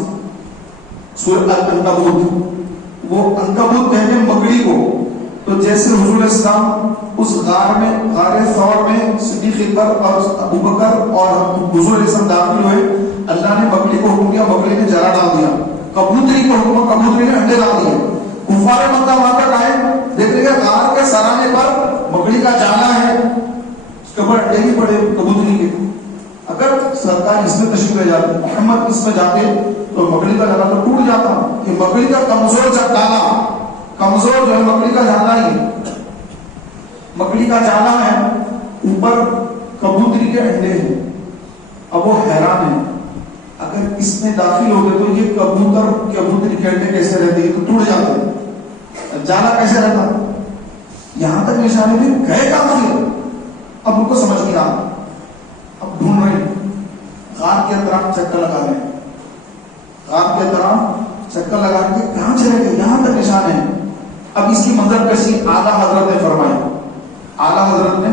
سورہ العنکبوت, وہ عنکبوت کہتے ہیں مکڑی کو. تو جیسے حضور السلام اس غار میں, غار ثور میں صدیق اکبر اور ابو بکر اور حضور السلام داخل ہوئے, اللہ نے مکڑی کو حکم دیا, مکڑی نے جلا ڈال دیا. کبوتری کو حکم, کبوتری نے انڈے ڈال دیے. کفار مکہ وہاں تک آئے, دیکھ رہے ہیں غار کے سرانے پر مکڑی کا جالا ہے, اس کے اوپر انڈے بھی پڑے کبوتری کے. اگر سرکار اس میں تشریف لے جاتے, محمد اس میں جاتے, تو مکڑی کا جالا تو ٹوٹ جاتا. کہ مکڑی کا کمزور جالا, کمزور جو ہے مکڑی کا جالا ہی, مکڑی کا جالا ہے, اوپر کبوتری کے انڈے ہیں. اب وہ حیران ہے, اگر اس میں داخل ہو گئے تو یہ کبوتر کبوتری کے انڈے کیسے رہتے ہیں؟ تو ٹوٹ جاتے ہیں, جالا کیسے رہتا؟ یہاں تک نشانے میں گئے کہاں تھے؟ اب ان کو سمجھ نہیں آتا. اب ڈھونڈ رہے ہیں, غار کے اطراف چکر لگا رہے ہیں, غار کے اطراف چکر لگا کے کہاں چلے گئے؟ یہاں تک نشان ہے. اب اس کی منظر کشی اعلیٰ حضرت نے فرمائی, اعلیٰ حضرت نے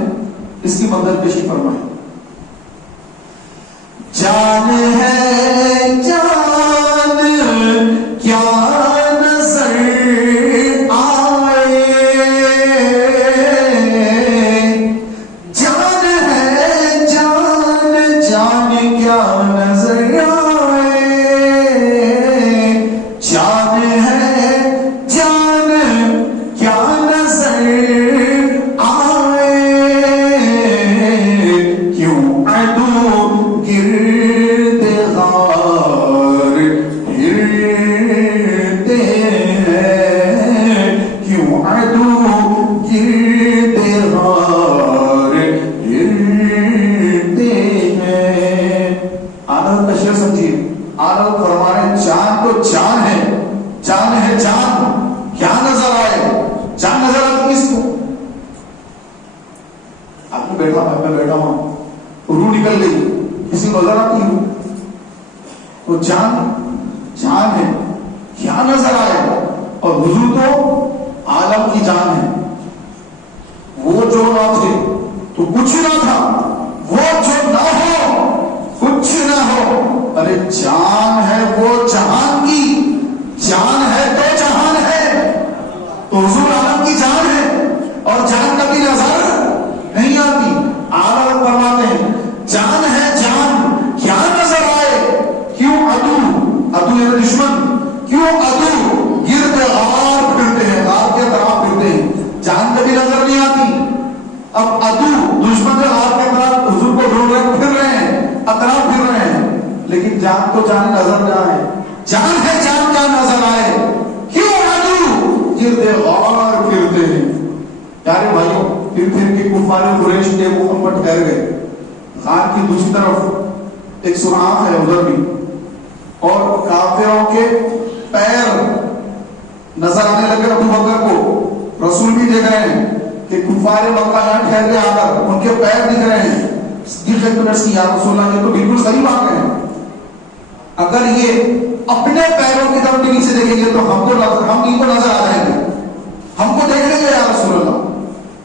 اس کی منظر کشی فرمائی. جان ہے جان کیا نظر آئے, جان ہے جان جان کیا نظر آئے, جان ہے جان کیا نظر آئے, کیوں عدو گرد غار پھرتے ہیں, کیوں عدو گرد غار پھرتے ہیں. آنند کا شعر سمجھیے, آنند فرما رہے ہیں جان تو جان ہے, جان ہے جان کیا نظر آئے. جان نظر آتی کس کو؟ آپ نے بیٹھا, میں بیٹھا ہوں, روح نکل گئی, کسی کو نظر آتی ہوں تو جان جان ہے, کیا نظر آئے. اور حضور تو عالم کی جان ہے, وہ جو نہ تھے تو کچھ نہ تھا, وہ جو نہ ہو کچھ نہ ہو. ارے جان ہے وہ جہان کی, جان ہے تو جہان ہے. تو حضور عالم کی جان ہے, اور جان کبھی نظر نہیں آتی. عالم فرماتے ہیں جان ہے جان کیا نظر آئے, کیوں عدو, عدو یعنی دشمن, کیوں عدو گرد غار پھرتے ہیں, غار کے طرف پھرتے ہیں. جان کبھی نظر نہیں آتی. اب عدو دشمن کے غار کے طرف حضور کو ڈھونڈ رہے, پھر رہے ہیں, اطراف پھر رہے ہیں, لیکن جان تو جان نظر نہ آئے. جان ہے جان کیا نظر آئے, کیوں عدو گرد غار پھرتے ہیں. پیارے بھائیوں, پھر کے کفار قریش کے محمد پر ٹھہر گئے. غار کی دوسری طرف ایک سوراخ ہے ادھر بھی, اور کافروں کے پیر نظر آنے لگے ابو بکر کو. رسول بھی دیکھ رہے ہیں کہ کفار مکہ یہاں ٹھہر گئے, آ کر ان کے پیر دکھ رہے ہیں. صدیق اکبر کی یا رسول اللہ, یہ تو بالکل صحیح بات ہے, اگر یہ اپنے پیروں کی طرف نیچے دیکھیں گے تو ہم ان کو نظر آ جائیں گے, ہم کو دیکھ لیں گے یا رسول اللہ.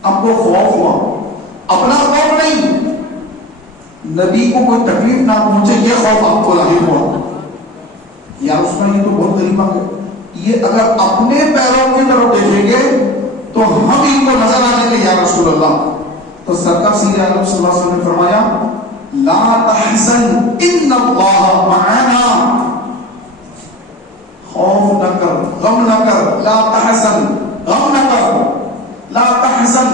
ہم کو خوف ہوا, اپنا خوف نہیں, نبی کو کوئی تکلیف نہ پہنچے یہ خوف آپ کو لاحق ہوا. یا رسول اللہ, یہ تو بہت غریب بات ہے, یہ اگر اپنے پیروں کی طرف دیکھیں گے تو ہم ان کو نظر آنے کے یا رسول اللہ. تو سرکار سید عالم صلی اللہ علیہ وسلم نے فرمایا لا تحزن ان اللہ معنا, خوف نہ کر, غم نہ کر, لا تحزن, غم نہ کر, لا تحزن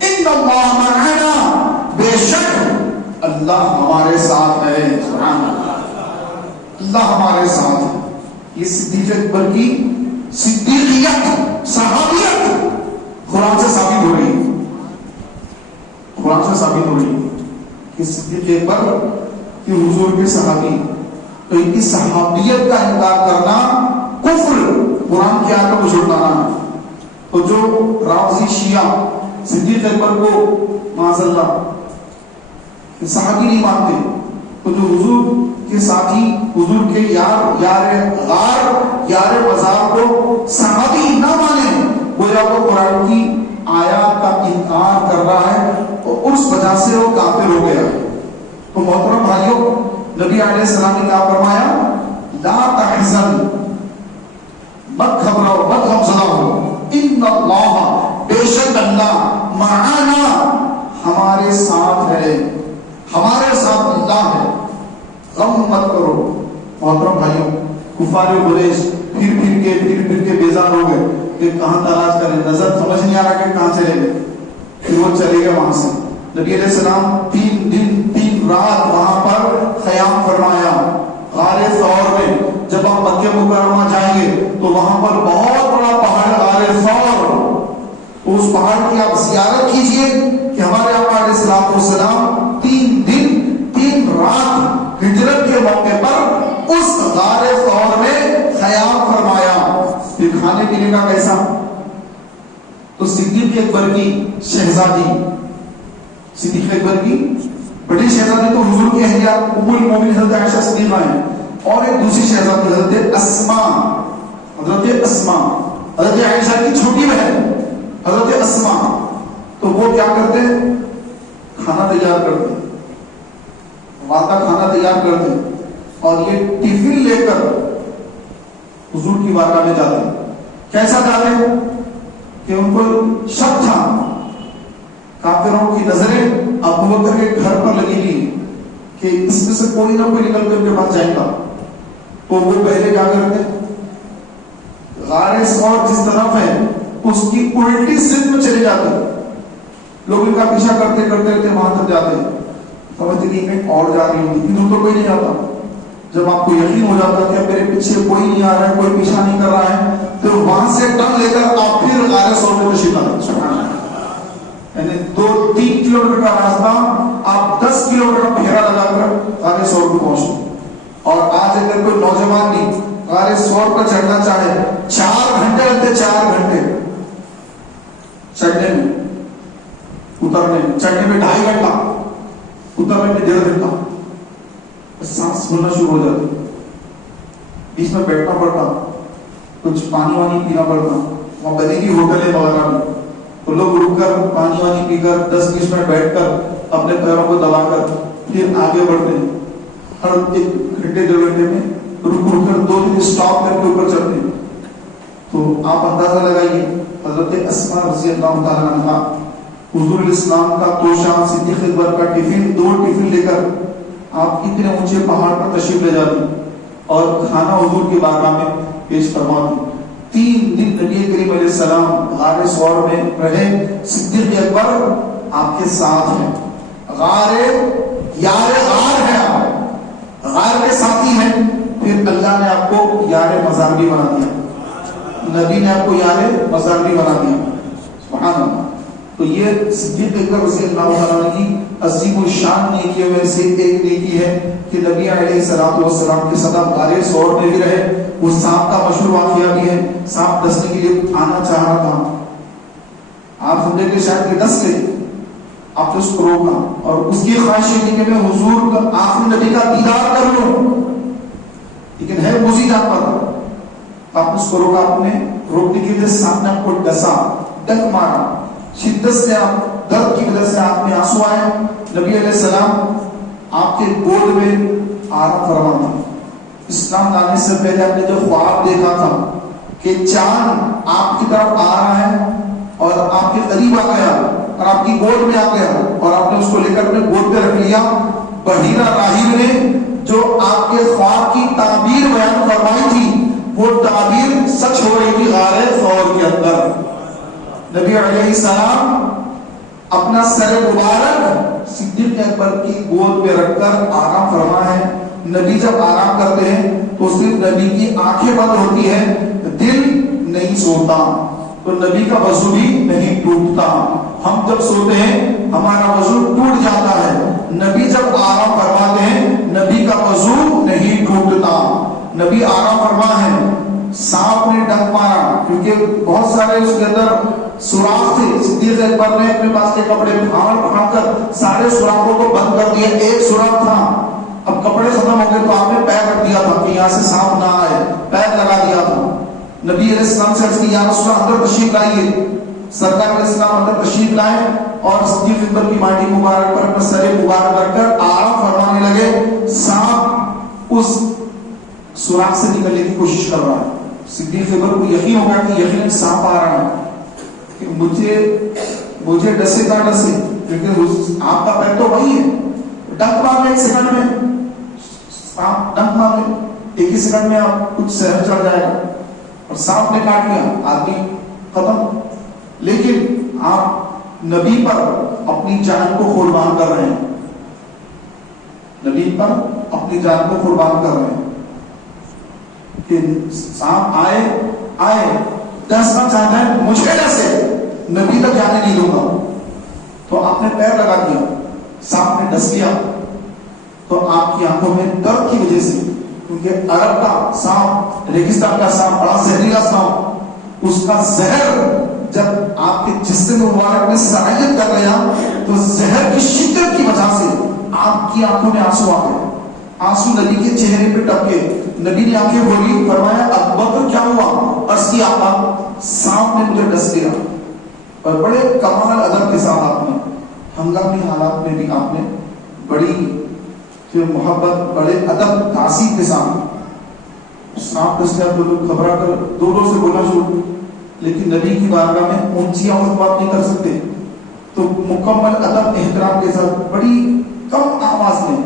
ان اللہ معنا, بے شک اللہ ہمارے ساتھ ہے. سبحان اللہ, اللہ ہمارے ساتھ ہے. یہ صدیق اکبر کی صدیقیت, صحابیت قرآن سے ثابت ہو رہی ہے, قرآن سے ثابت ہو رہی ہے کہ صدیق اکبر کہ حضور کے صحابی, تو ان کی صحابیت کا انکار کرنا کفر, قرآن کی آیتوں کو جھٹلانا ہے. تو جو رافضی شیعہ صدیق اکبر کو معاذ اللہ صحابی نہیں مانتے، تو جو حضور کے ساتھی، حضور کے یار غار، یار مزار کو صحابی نہ مانے، گویا وہ قرآن کی آیات کا انکار کر رہا ہے اور اس وجہ سے وہ کافر ہو گیا۔ تو محترم بھائیوں، نبی علیہ السلام نے کیا فرمایا؟ لا تحزن، مت گھبراؤ، مت غمزدہ ہو، ان اللہ، بے شک اللہ، معانا، ہمارے ساتھ ہے، ہمارے ساتھ اللہ ہے، غم مت کرو۔ محترم بھائیوں، کفار قریش پھر کے بیزار ہو گئے کہ کہاں تلاش کریں، نظر سمجھ نہیں آ رہا کہ کہاں چلے گئے، پھر وہ چلے گئے وہاں سے۔ نبی علیہ السلام 3 دن 3 رات وہاں پر قیام فرمایا غار ثور میں۔ جب آپ مکہ مکرمہ جائیں گے تو وہاں پر بہت بڑا پہاڑ غار ثور، اس پہاڑ کی آپ زیارت کیجئے کہ ہمارے آقا علیہ السلام 3 دن 3 رات ہجرت کے موقع پر اس غار ثور میں قیام فرمایا۔ پھر کھانے پینے کا کیسا؟ تو صدیق اکبر کی شہزادی، صدیق اکبر کی بڑی شہزادی تو حضور کی اہلیہ ام المومنین حضرت عائشہ صدیقہ ہیں، اور ایک دوسری شہزادی حضرت اسماء، حضرت عائشہ کی چھوٹی بہن حضرت اسماء۔ تو وہ کیا کرتے ہیں؟ کھانا تیار کرتے، وعدہ کھانا تیار کرتے، اور یہ ٹفن لے کر حضور کی بارگاہ میں جاتے۔ کیسا جاتے کہ ان کو شک تھا، کافروں کی نظریں ابو بکر کے گھر پر لگی ہوئی کہ اس میں سے کوئی نہ کوئی نکل کر کے پاس جائے گا، تو وہ پہلے کیا کرتے؟ غار ثور جس طرف ہے اس کی الٹی سمت میں چلے جاتے، لوگ ان کا پیچھا کرتے کرتے وہاں تک جاتے، سمجھتے کہ میں اور جا رہی ہوں، ادھر تو کوئی نہیں آتا۔ جب آپ کو یقین ہو جاتا کہ میرے پیچھے کوئی نہیں آ رہا ہے، کوئی پیچھا نہیں کر رہا ہے، تو وہاں سے ٹن لے کر آپ پھر غار ثور میں تشریف لاتے، یعنی 2-3 کلومیٹر کا راستہ آپ 10 کلومیٹر پھیرا لگا کر غار ثور کو پہنچے۔ اور آج اگر کوئی نوجوان بھی غار ثور پر چڑھنا چاہے، 4 گھنٹے لگتے، 4 گھنٹے چڑھنے میں، اترنے میں، چڑھنے میں 2.5 گھنٹہ، اترنے میں 1.5 گھنٹہ، سانس پھولنا شروع ہو جاتی، بیچ میں بیٹھنا پڑتا، کچھ پانی وانی پینا پڑتا، وہاں بنے گی ہوٹلیں وغیرہ میں، تو لوگ رک کر پانی وانی پی کر 10-20 منٹ بیٹھ کر اپنے پیروں کو دبا کر پھر آگے بڑھتے ہیں، ہر 1 گھنٹے 2 گھنٹے میں رک کر 2-3 اسٹاپ کر کے اوپر چڑھتے ہیں۔ تو آپ اندازہ لگائیے، حضرت اسماء رضی اللہ تعالیٰ عنہا حضور الاسلام کا توشہ، صدیق اکبر کا ٹفن، 2 ٹفن لے کر آپ اتنے اونچے پہاڑ پر تشریف لے جاتے اور کھانا حضور کی بارگاہ میں پیش فرماتے۔ 3 دن نبی کریم علیہ السلام غار ثور میں رہے، صدیق اکبر آپ کے ساتھ ہیں، یار غار ہے، آپ غار کے ساتھی ہیں۔ پھر اللہ نے آپ کو یار مزار بھی بنا دیا، نبی نے آپ کو یار مزار بھی بنا دیا، سبحان اللہ۔ تو یہ صدیق اکبر رضی اللہ عنہ کی عظیم الشان نیکیوں میں سے ایک نیکی ہے کہ نبی علیہ السلام کے ساتھ غار ثور میں بھی رہے۔ وہ سانپ کا مشہور واقعہ بھی ہے، سانپ ڈسنے کے لیے آنا چاہ رہا تھا، آپ سمجھے کہ شاید کہ ڈس لے، آپ نے اس کو روکا، اور اس کی خواہش یہ تھی کہ میں حضور کا آخری نبی کا دیدار کر لوں، لیکن ہے موذی جانور، آپ نے اس کو روکا، آپ نے روکنے کی وجہ سے سانپ نے آپ کو ڈسا، ڈنک مارا، شدت سے آپ درد کی وجہ سے آپ میں آنسو آئے۔ نبی علیہ السلام آپ کے گود میں آرام فرما تھا۔ اسلام لانے سے پہلے آپ نے جو خواب دیکھا تھا کہ چاند آپ کی طرف آ رہا ہے اور آپ کے قریب آ گیا اور آپ کی گود میں آ گیا، اور آپ نے اس کو لے کر اپنے گود پہ رکھ لیا، بحیرہ راہب نے جو آپ کے خواب کی تعبیر بیان فرمائی تھی، وہ تعبیر سچ ہو رہی تھی غار ثور کے اندر۔ نبی علیہ السلام اپنا سر مبارک صدیق اکبر کی گود میں رکھ کر آرام فرما ہے۔ نبی جب آرام کرتے ہیں تو صرف نبی کی آنکھیں بند ہوتی ہیں، دل نہیں سوتا، تو نبی کا وضو بھی نہیں ٹوٹتا۔ ہم جب سوتے ہیں ہمارا وضو ٹوٹ جاتا ہے، نبی جب آرام فرماتے ہیں نبی کا وضو نہیں ٹوٹتا۔ نبی آرام فرما ہے، سانپ نے ڈنک مارا، کیونکہ بہت سارے اس کے اندر سوراخ تھے. صدیق اکبر نے اپنے پاس کے کپڑے پھاڑ کر سارے سوراخوں کو بند کر دیا. ایک سوراخ تھا، اب کپڑے ختم ہو گئے تو آپ نے پیر رکھ دیا تھا کہ یہاں سے سانپ نہ آئے، پیر لگا دیا تھا. نبی علیہ السلام سے عرض کی یا رسول اللہ اندر تشریف لائیے. سرکار علیہ السلام اندر تشریف لائے اور صدیق اکبر کی ماٹی مبارک پر اپنا سر مبارک رکھ کر آرام فرمانے لگے. سانپ اس سوراخ سے نکلنے کی کوشش کر رہا ہے. صدیق اکبر کو یقین ہو گیا کہ یقیناً سانپ آ رہا ہے، کہ مجھے ڈسے گا ڈسے، کیونکہ آپ کا پیر تو وہی ہے. ڈنک مار لے ایک سیکنڈ میں، سانپ ڈنک مار لے ایک ہی سیکنڈ میں، آپ کچھ شہر چڑھ جائے گا. اور سانپ نے کاٹ لیا، آدمی ختم. لیکن آپ نبی پر اپنی جان کو قربان کر رہے ہیں، نبی پر اپنی جان کو قربان کر رہے ہیں کہ سانپ آئے ڈسنا چاہتا ہے، مجھے ڈسے، نبی تک جانے نہیں دوں گا. تو آپ نے پیر لگا دیا، سانپ نے ڈس لیا. تو آپ کی آنکھوں میں درد کی وجہ سے، کیونکہ عرب کا سانپ، ریگستان کا سانپ بڑا زہریلا سانپ، اس کا زہر جب آپ کے جسم مبارک میں سرایت کر گیا تو زہر کی شدت کی وجہ سے آپ کی آنکھوں میں آنسو آ گئے. آنسو نبی کے چہرے پہ ٹپکے. نبی نے آنکھیں کھولی، فرمایا ابو بکر کیا ہوا؟ عرض کی آقا سانپ نے مجھے ڈس لیا. اور بڑے کمال ادب کے ساتھ آپ نے ہنگامی حالات میں بھی آپ نے بڑی محبت، بڑے ادب تعصیب کے ساتھ سانپ ڈس لیا تو لوگ گھبرا کر دو سے بولنا شروع. لیکن نبی کی بارگاہ میں اونچی آواز بات نہیں کر سکتے، تو مکمل ادب احترام کے ساتھ بڑی کم آواز میں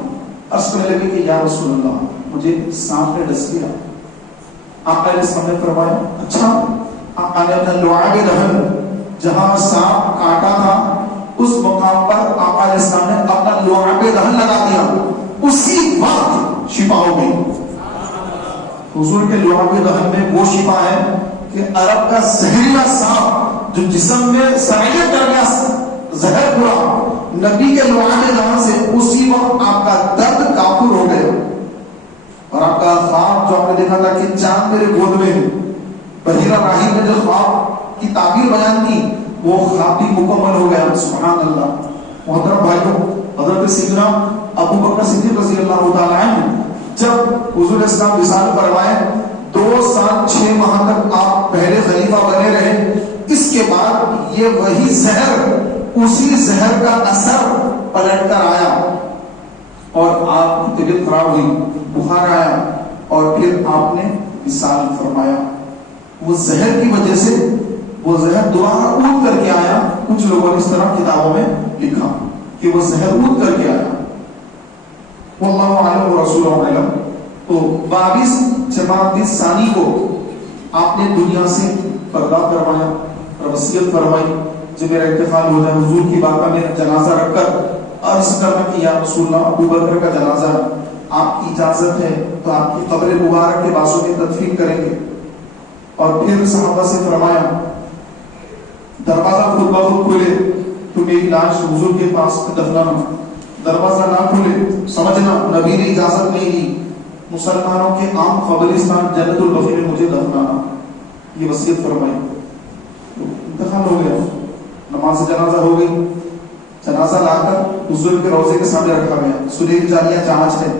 عرض کرنے لگے کہ یا رسول اللہ مجھے سانپ نے ڈس لیا. آقا علیہ السلام نے فرمایا اچھا. آقا نے اپنا لعاب دہن، جہاں سانپ کاٹا تھا اس مقام پر آقا علیہ السلام نے اپنا لعاب دہن لگا دیا، اسی وقت شفا ہو گئی. حضور کے لعاب دہن میں وہ شفا ہے کہ عرب کا زہریلا سانپ جو جسم میں سرایت کر گیا زہر پورا، نبی کے لعاب دہن سے اسی وقت آپ کا درد کافور ہو گیا. اور آپ کا خواب جو آپ نے دیکھا تھا کہ چاند میرے گود میں ہے، بحیرہ راہب نے جو خواب کی تعبیر بیان کی وہ خواب بھی مکمل ہو گیا. سبحان اللہ. محترم بھائیوں، حضرت سیدنا ابو بکر صدیق رضی اللہ تعالی عنہ جب حضور اسلام وصال فرمائے 2 سال 6 ماہ تک آپ پہلے خلیفہ بنے رہے. اس کے بعد یہ وہی زہر، اسی زہر کا اثر پلٹ کر آیا اور آپ کی طبیعت خراب ہوئی، بخار آیا اور پھر آپ نے وصال فرمایا. وہ زہر کی وجہ سے، وہ زہر دوبارہ اٹھ کر کے آیا. کچھ لوگوں نے اس طرح کتابوں میں لکھا کہ وہ زہر اٹھ کر کے آیا. واللہ اعلم ورسولہ اعلم. تو 22 جمادی ثانی کو آپ نے دنیا سے پردہ کروایا اور وصیت فرمائی جب میرا انتقال ہو جائے حضور کی بارگاہ میں جنازہ رکھ کر عرض کرنا کہ یا رسول اللہ ابو بکر کا جنازہ آپ کی اجازت ہے تو آپ کی قبر مبارک کے بازو میں تدفین کریں گے. اور پھر صحابہ سے فرمایا دروازہ خود بخود کھولے تو میری لاش حضور کے پاس دفنانا، دروازہ نہ کھولے سمجھنا نبی نے اجازت نہیں دی. مسلمانوں کے عام قبرستان جنت البقیع میں مجھے دفنانا، یہ وصیت فرمائی. انتقال ہو گیا، نماز جنازہ ہو گئی. جنازہ لا کر حضور کے روضے کے سامنے رکھا گیا. سنہری جالیاں جہاز ہے،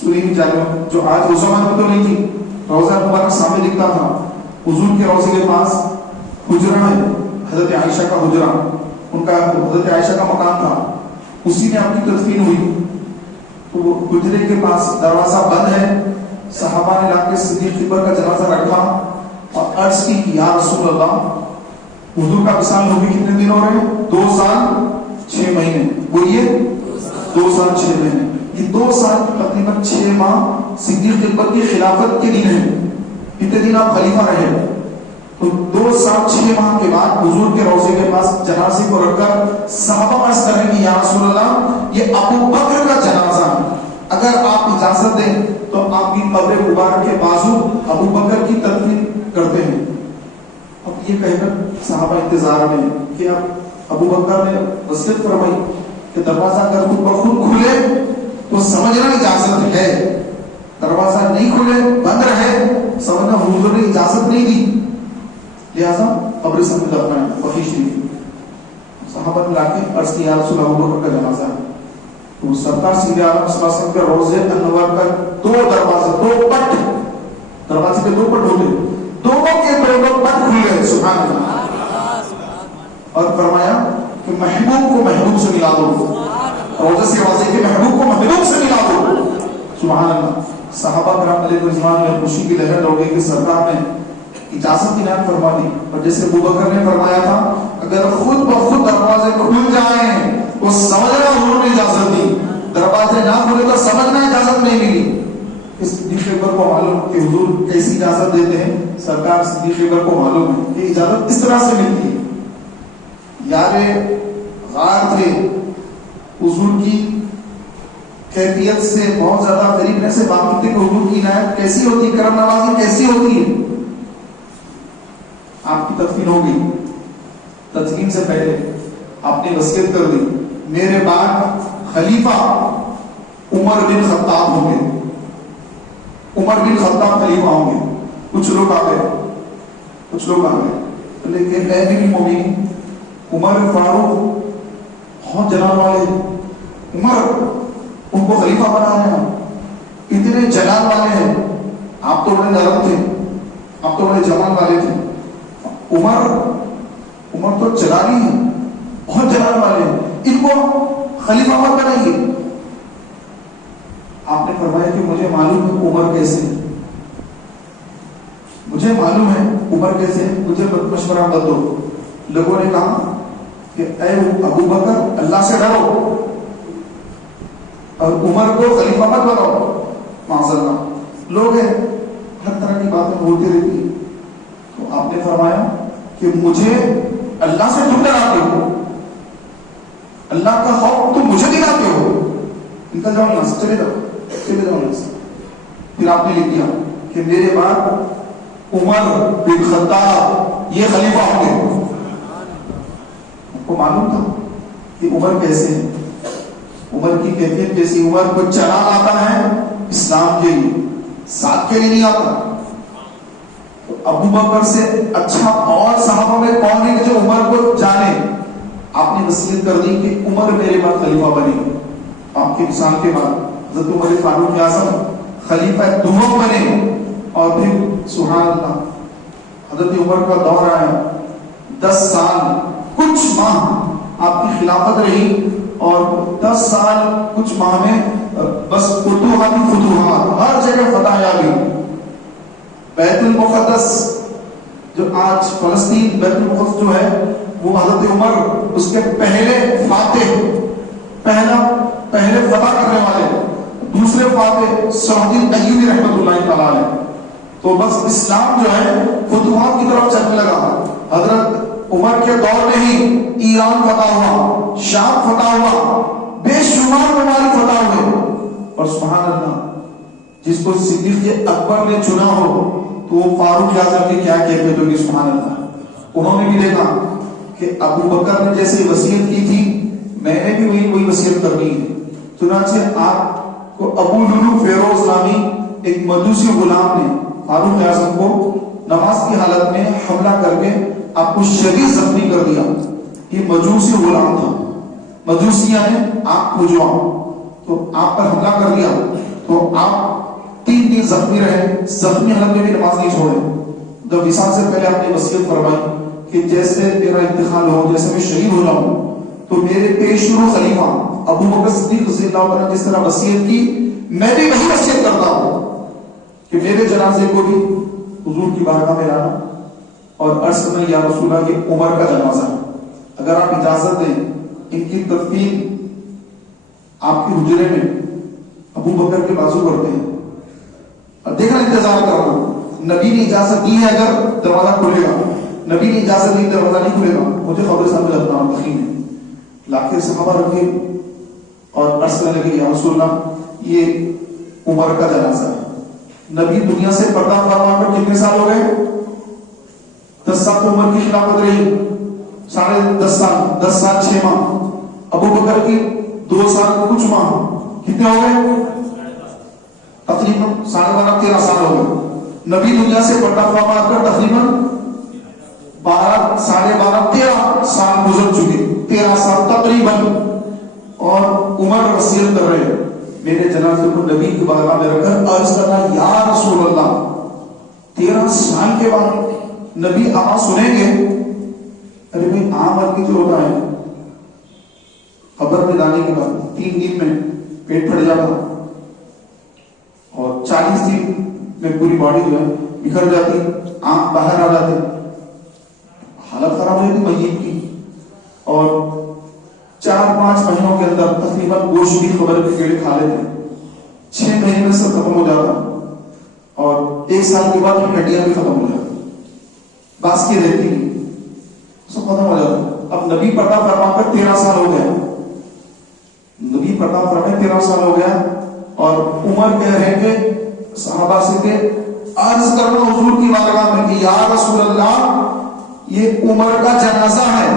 سنہری جالیاں جو آج اس زمانے میں تو نہیں تھی، روضہ مبارک سامنے دکھتا تھا. حضور کے روضے کے پاس حجرہ ہے، حضرت عائشہ کا حجرہ، ان کا حضرت عائشہ کا مکان تھا، اسی میں آپ کی تدفین ہوئی. تو وہ حجرے کے پاس دروازہ بند ہے. صحابہ نے لا کے صدیق اکبر کا جنازہ رکھا اور عرض کی کہ یا رسول اللہ حضور کا وصال ہو بھی کتنے دن ہو رہے ہیں؟ 2 سال 6 مہینے. بولیے 2 سال 6 مہینے. یہ 2 سال تقریباً 6 ماہ صدیق اکبر کی خلافت کے دن ہیں. کتنے دن آپ خلیفہ رہے؟ تو 2 سال 6 ماہ کے بعد حضور کے روضے کے پاس جنازے کو رکھ کر صحابہ عرض کریں کہ یا رسول اللہ یہ ابو بکر کا جنازہ، اگر آپ اجازت دیں تو آپ کی قبر مبارک کے بازو ابو بکر کی تدفین کرتے ہیں. اب یہ کہہ کر صحابہ انتظار میں کہ اب ابو بکر نے وصیت فرمائی کہ دروازہ اگر خود بخود کھلے تو سمجھنا اجازت ہے، دروازہ نہیں کھلے بند رہے سمجھنا حضور نے لہٰذا قبرستان میں دفنا ہے بقیع شریف. صحابہ نے لا کے عرض کیا یا رسول اللہ ابو بکر کا جنازہ ہے. تو سرکار سید عالم صلی اللہ علیہ وسلم کے روضہ انور کا دو دروازے، دو پٹ، دروازے کے دو پٹ ہوتے، دونوں کے دونوں پٹ کھل گئے. سبحان اللہ. اور فرمایا کہ محبوب کو محبوب سے ملا دو، روضہ سے واضح کہ محبوب کو محبوب سے ملا دو. سبحان اللہ. صحابہ کرام علیہ رضوان میں خوشی کی لہر دوڑ گئی کہ سرکار نے اجازت کی عنایت فرما دی. اور جیسے ابو بکر نے فرمایا تھا اگر خود بخود دروازے کھل جائیں تو سمجھنا انہوں نے اجازت دی، دروازے نہ کھلے تو سمجھنا اجازت نہیں ملی. اس صدیق اکبر کو معلوم کہ حضور کیسی اجازت دیتے ہیں. سرکار صدیق اکبر کو معلوم ہے کہ اجازت اس طرح سے ملتی ہے. یار غار تھے، حضور کی کیفیت سے بہت زیادہ قریب سے واقف تھے کہ حضور کی عنایت کیسی ہوتی، کرم نوازی کیسی ہوتی ہے. آپ کی تدفین ہو گئی، تدفین سے پہلے آپ نے وصیت کر دی میرے بعد خلیفہ عمر بن خطاب ہوں گے، عمر بن خطاب خلیفہ ہوں گے. کچھ لوگ آ گئے، کچھ لوگ آ گئے لیکن اے میری مومنین، عمر فاروق بہت جلال والے، عمر ان کو خلیفہ بنا رہے ہیں، اتنے جلال والے ہیں. آپ تو بڑے نرم تھے، آپ تو بڑے جمال والے تھے. عمر تو جلالی ہے، بہت جلال والے ہیں، ان کو خلیفہ مت بنائیے. آپ نے فرمایا کہ مجھے معلوم ہے عمر کیسے، مجھے معلوم ہے عمر کیسے، مجھے مشورہ مت دو. لوگوں نے کہا کہ اے ابو بکر اللہ سے ڈرو اور عمر کو خلیفہ مت بناؤ. معاذ اللہ، لوگ ہیں ہر طرح کی باتیں بولتے رہتی ہیں. تو آپ نے فرمایا کہ مجھے اللہ سے تم ڈراتے ہو، اللہ کا خوف تم مجھے دلاتے ہو، نکل جاؤ یہاں سے، چلے جاؤ، چلے جاؤ یہاں سے. پھر آپ نے لکھ دیا کہ میرے بعد عمر بن خطاب یہ خلیفہ ہوں گے. آپ کو معلوم تھا کہ عمر کیسے ہے، عمر کی کیفیت کیسی. عمر کو چلان آتا ہے اسلام کے لیے، ساتھ کے لیے نہیں آتا. تو ابو بکر سے اچھا اور صحابہ میں کون ہے کہ جو عمر کو جانے. آپ نے وصیت کر دی کہ عمر میرے بعد خلیفہ بنے. آپ کے انسان کے بعد حضرت عمر فاروق اعظم خلیفہ دوم بنے. اور پھر سبحان اللہ حضرت عمر کا دور آیا، 10 سال کچھ ماہ آپ کی خلافت رہی، اور 10 سال کچھ ماہ میں بس فتوحات ہی فتوحات، ہر جگہ فتح یابی. بیت المقدس جو آج فلسطین، بیت المقدس جو ہے وہ حضرت عمر اس کے پہلے فاتح، پہلے فتح کرنے والے. دوسرے فاتح صلاح الدین ایوبی رحمۃ اللہ تعالی علیہ. تو بس اسلام جو ہے فتوحات کی طرف چلنے لگا. حضرت عمر کے دور میں ہی ایران فتح ہوا، شام فتح ہوا، بے شمار ممالک فتح ہوئے. اور سبحان اللہ جس کو صدیق اکبر نے چنا ہو تو وہ فاروق اعظم کی کیا کیفیت ہوگی. سبحان اللہ. انہوں نے بھی دیکھا کہ ابو بکر نے جیسے وصیت کی تھی میں نے بھی وہی وصیت کرنی ہے. چنانچہ آپ کو ابو لولو فیروز نامی ایک مجوسی غلام نے فاروق اعظم کو نماز کی حالت میں حملہ کر کے آپ کو شدید زخمی کر دیا. یہ مجوسی غلام تھا، مجوسیاں نے آپ کو جو تو آپ پر حملہ کر دیا تو آپ 3 دن زخمی رہے. زخمی حالت میں بھی نماز نہیں چھوڑے. جب وصال سے پہلے آپ نے وصیت فرمائی کہ جیسے میرا انتقال ہو، جیسے میں شہید ہو جاؤں تو میرے پیشرو خلیفہ ابو بکر صدیق رضی اللہ عنہ جس طرح وصیت کی میں بھی وہی وصیت کرتا ہوں کہ میرے جنازے کو بھی حضور کی بارگاہ میں لانا اور عرض کرنا یا رسول اللہ کہ عمر کا جنازہ ہے، اگر آپ اجازت دیں ان کی تدفین آپ کے حجرے میں ابو بکر کے بازو کرتے ہیں. اور دیکھنا انتظار کر رہا ہوں، نبی نے اجازت دی ہے اگر دروازہ کھلے گا، نبی نے اجازت دی دروازہ نہیں کھلے گا، مجھے قبرستان میں رکھنا ہوں. یقین ہے لاکھیں صحابہ رکھے اور عرض کرنے لگے یا رسول اللہ یہ عمر کا جنازہ ہے. نبی دنیا سے پردہ فرما کر کتنے سال ہو گئے؟ 10 سال تو عمر کی خلافت رہی، 10.5 سال، 10 سال 6 ماہ. ابو بکر کی 2 سال کچھ ماہ، کتنے ہو گئے؟ تقریباً 12.5 13 سال ہو گئے. نبی دنیا سے پردہ فرما کر تقریباً 13 سال گزر چکے، 13 سال تقریباً، اور عمر وصیت کر رہے ہیں میرے جنازے کو نبی کی بارگاہ میں رکھ کر عرض کرنا یا رسول اللہ، 13 سال کے بعد نبی آواز سنیں گے؟ ارے بھائی عام آدمی جو ہوتا ہے قبر میں جانے کے بعد 3 دن میں پیٹ پھٹ جاتا اور 40 دن میں پوری باڈی جو ہے بکھر جاتی، آنکھ باہر آ جاتی، حالت خراب ہو جاتی میت کی، اور 4-5 مہینوں کے اندر تقریباً گوشت کی خبر کے کیڑے کھا لیتے، 6 مہینے میں سب ختم ہو جاتا، اور 1 سال کے بعد ہڈیاں بھی ختم ہو جاتی، باس کی رہتی سب ختم ہو جاتا۔ اب نبی پردہ فرما کر 13 سال ہو گیا، نبی پردہ فرمائے 13 سال ہو گیا، اور عمر کہہ رہے کہ صحابہ سے کہ عرض کرنا حضور کی بارگاہ میں کہ یا رسول اللہ یہ عمر کا جنازہ ہے،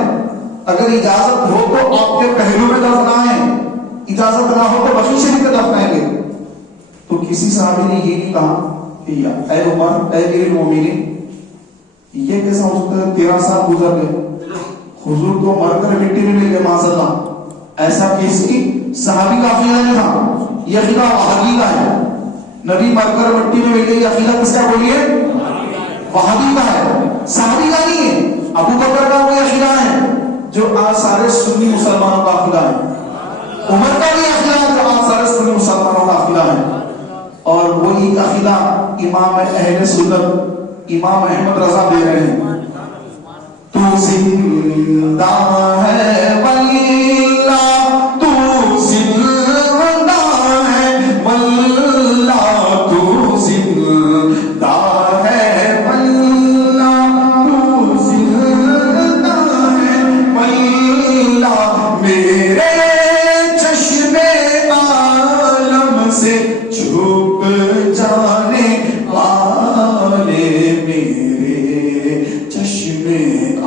اگر اجازت ہو تو آپ کے پہلو میں دفنائیں، اجازت نہ ہو تو بقیع شریف میں دفنائیں گے۔ تو کسی صحابی نے یہ نہیں کہا کہ اے عمر، اے امیر المومنین، یہ کیسا ہو سکتا ہے 13 سال گزر گئے، حضور تو مر کر مٹی میں مل گئے معاذ اللہ، ایسا کسی صحابی کا عقیدہ نہیں تھا، یہ عقیدہ وہابی کا ہے، نبی مر کر مٹی میں مل گئے، یہ عقیدہ کس کا بولیے؟ وہابی کا ہے، صحابی کا نہیں ہے۔ ابو بکر کا وہ عقیدہ ہے جو آج سارے سنی مسلمانوں کا عقیدہ ہے، عمر کا بھی عقیدہ ہے جو آج سارے سنی مسلمانوں کا عقیدہ ہے، اور وہی عقیدہ امام اہل سنت امام احمد رضا دے رہے ہیں۔ تو زندہ ہے واللہ، تو زندہ ہے واللہ، تو زندہ ہے واللہ، تو زندہ ہے واللہ، میرے چشم عالم سے چھپ جانے والے، میرے چشم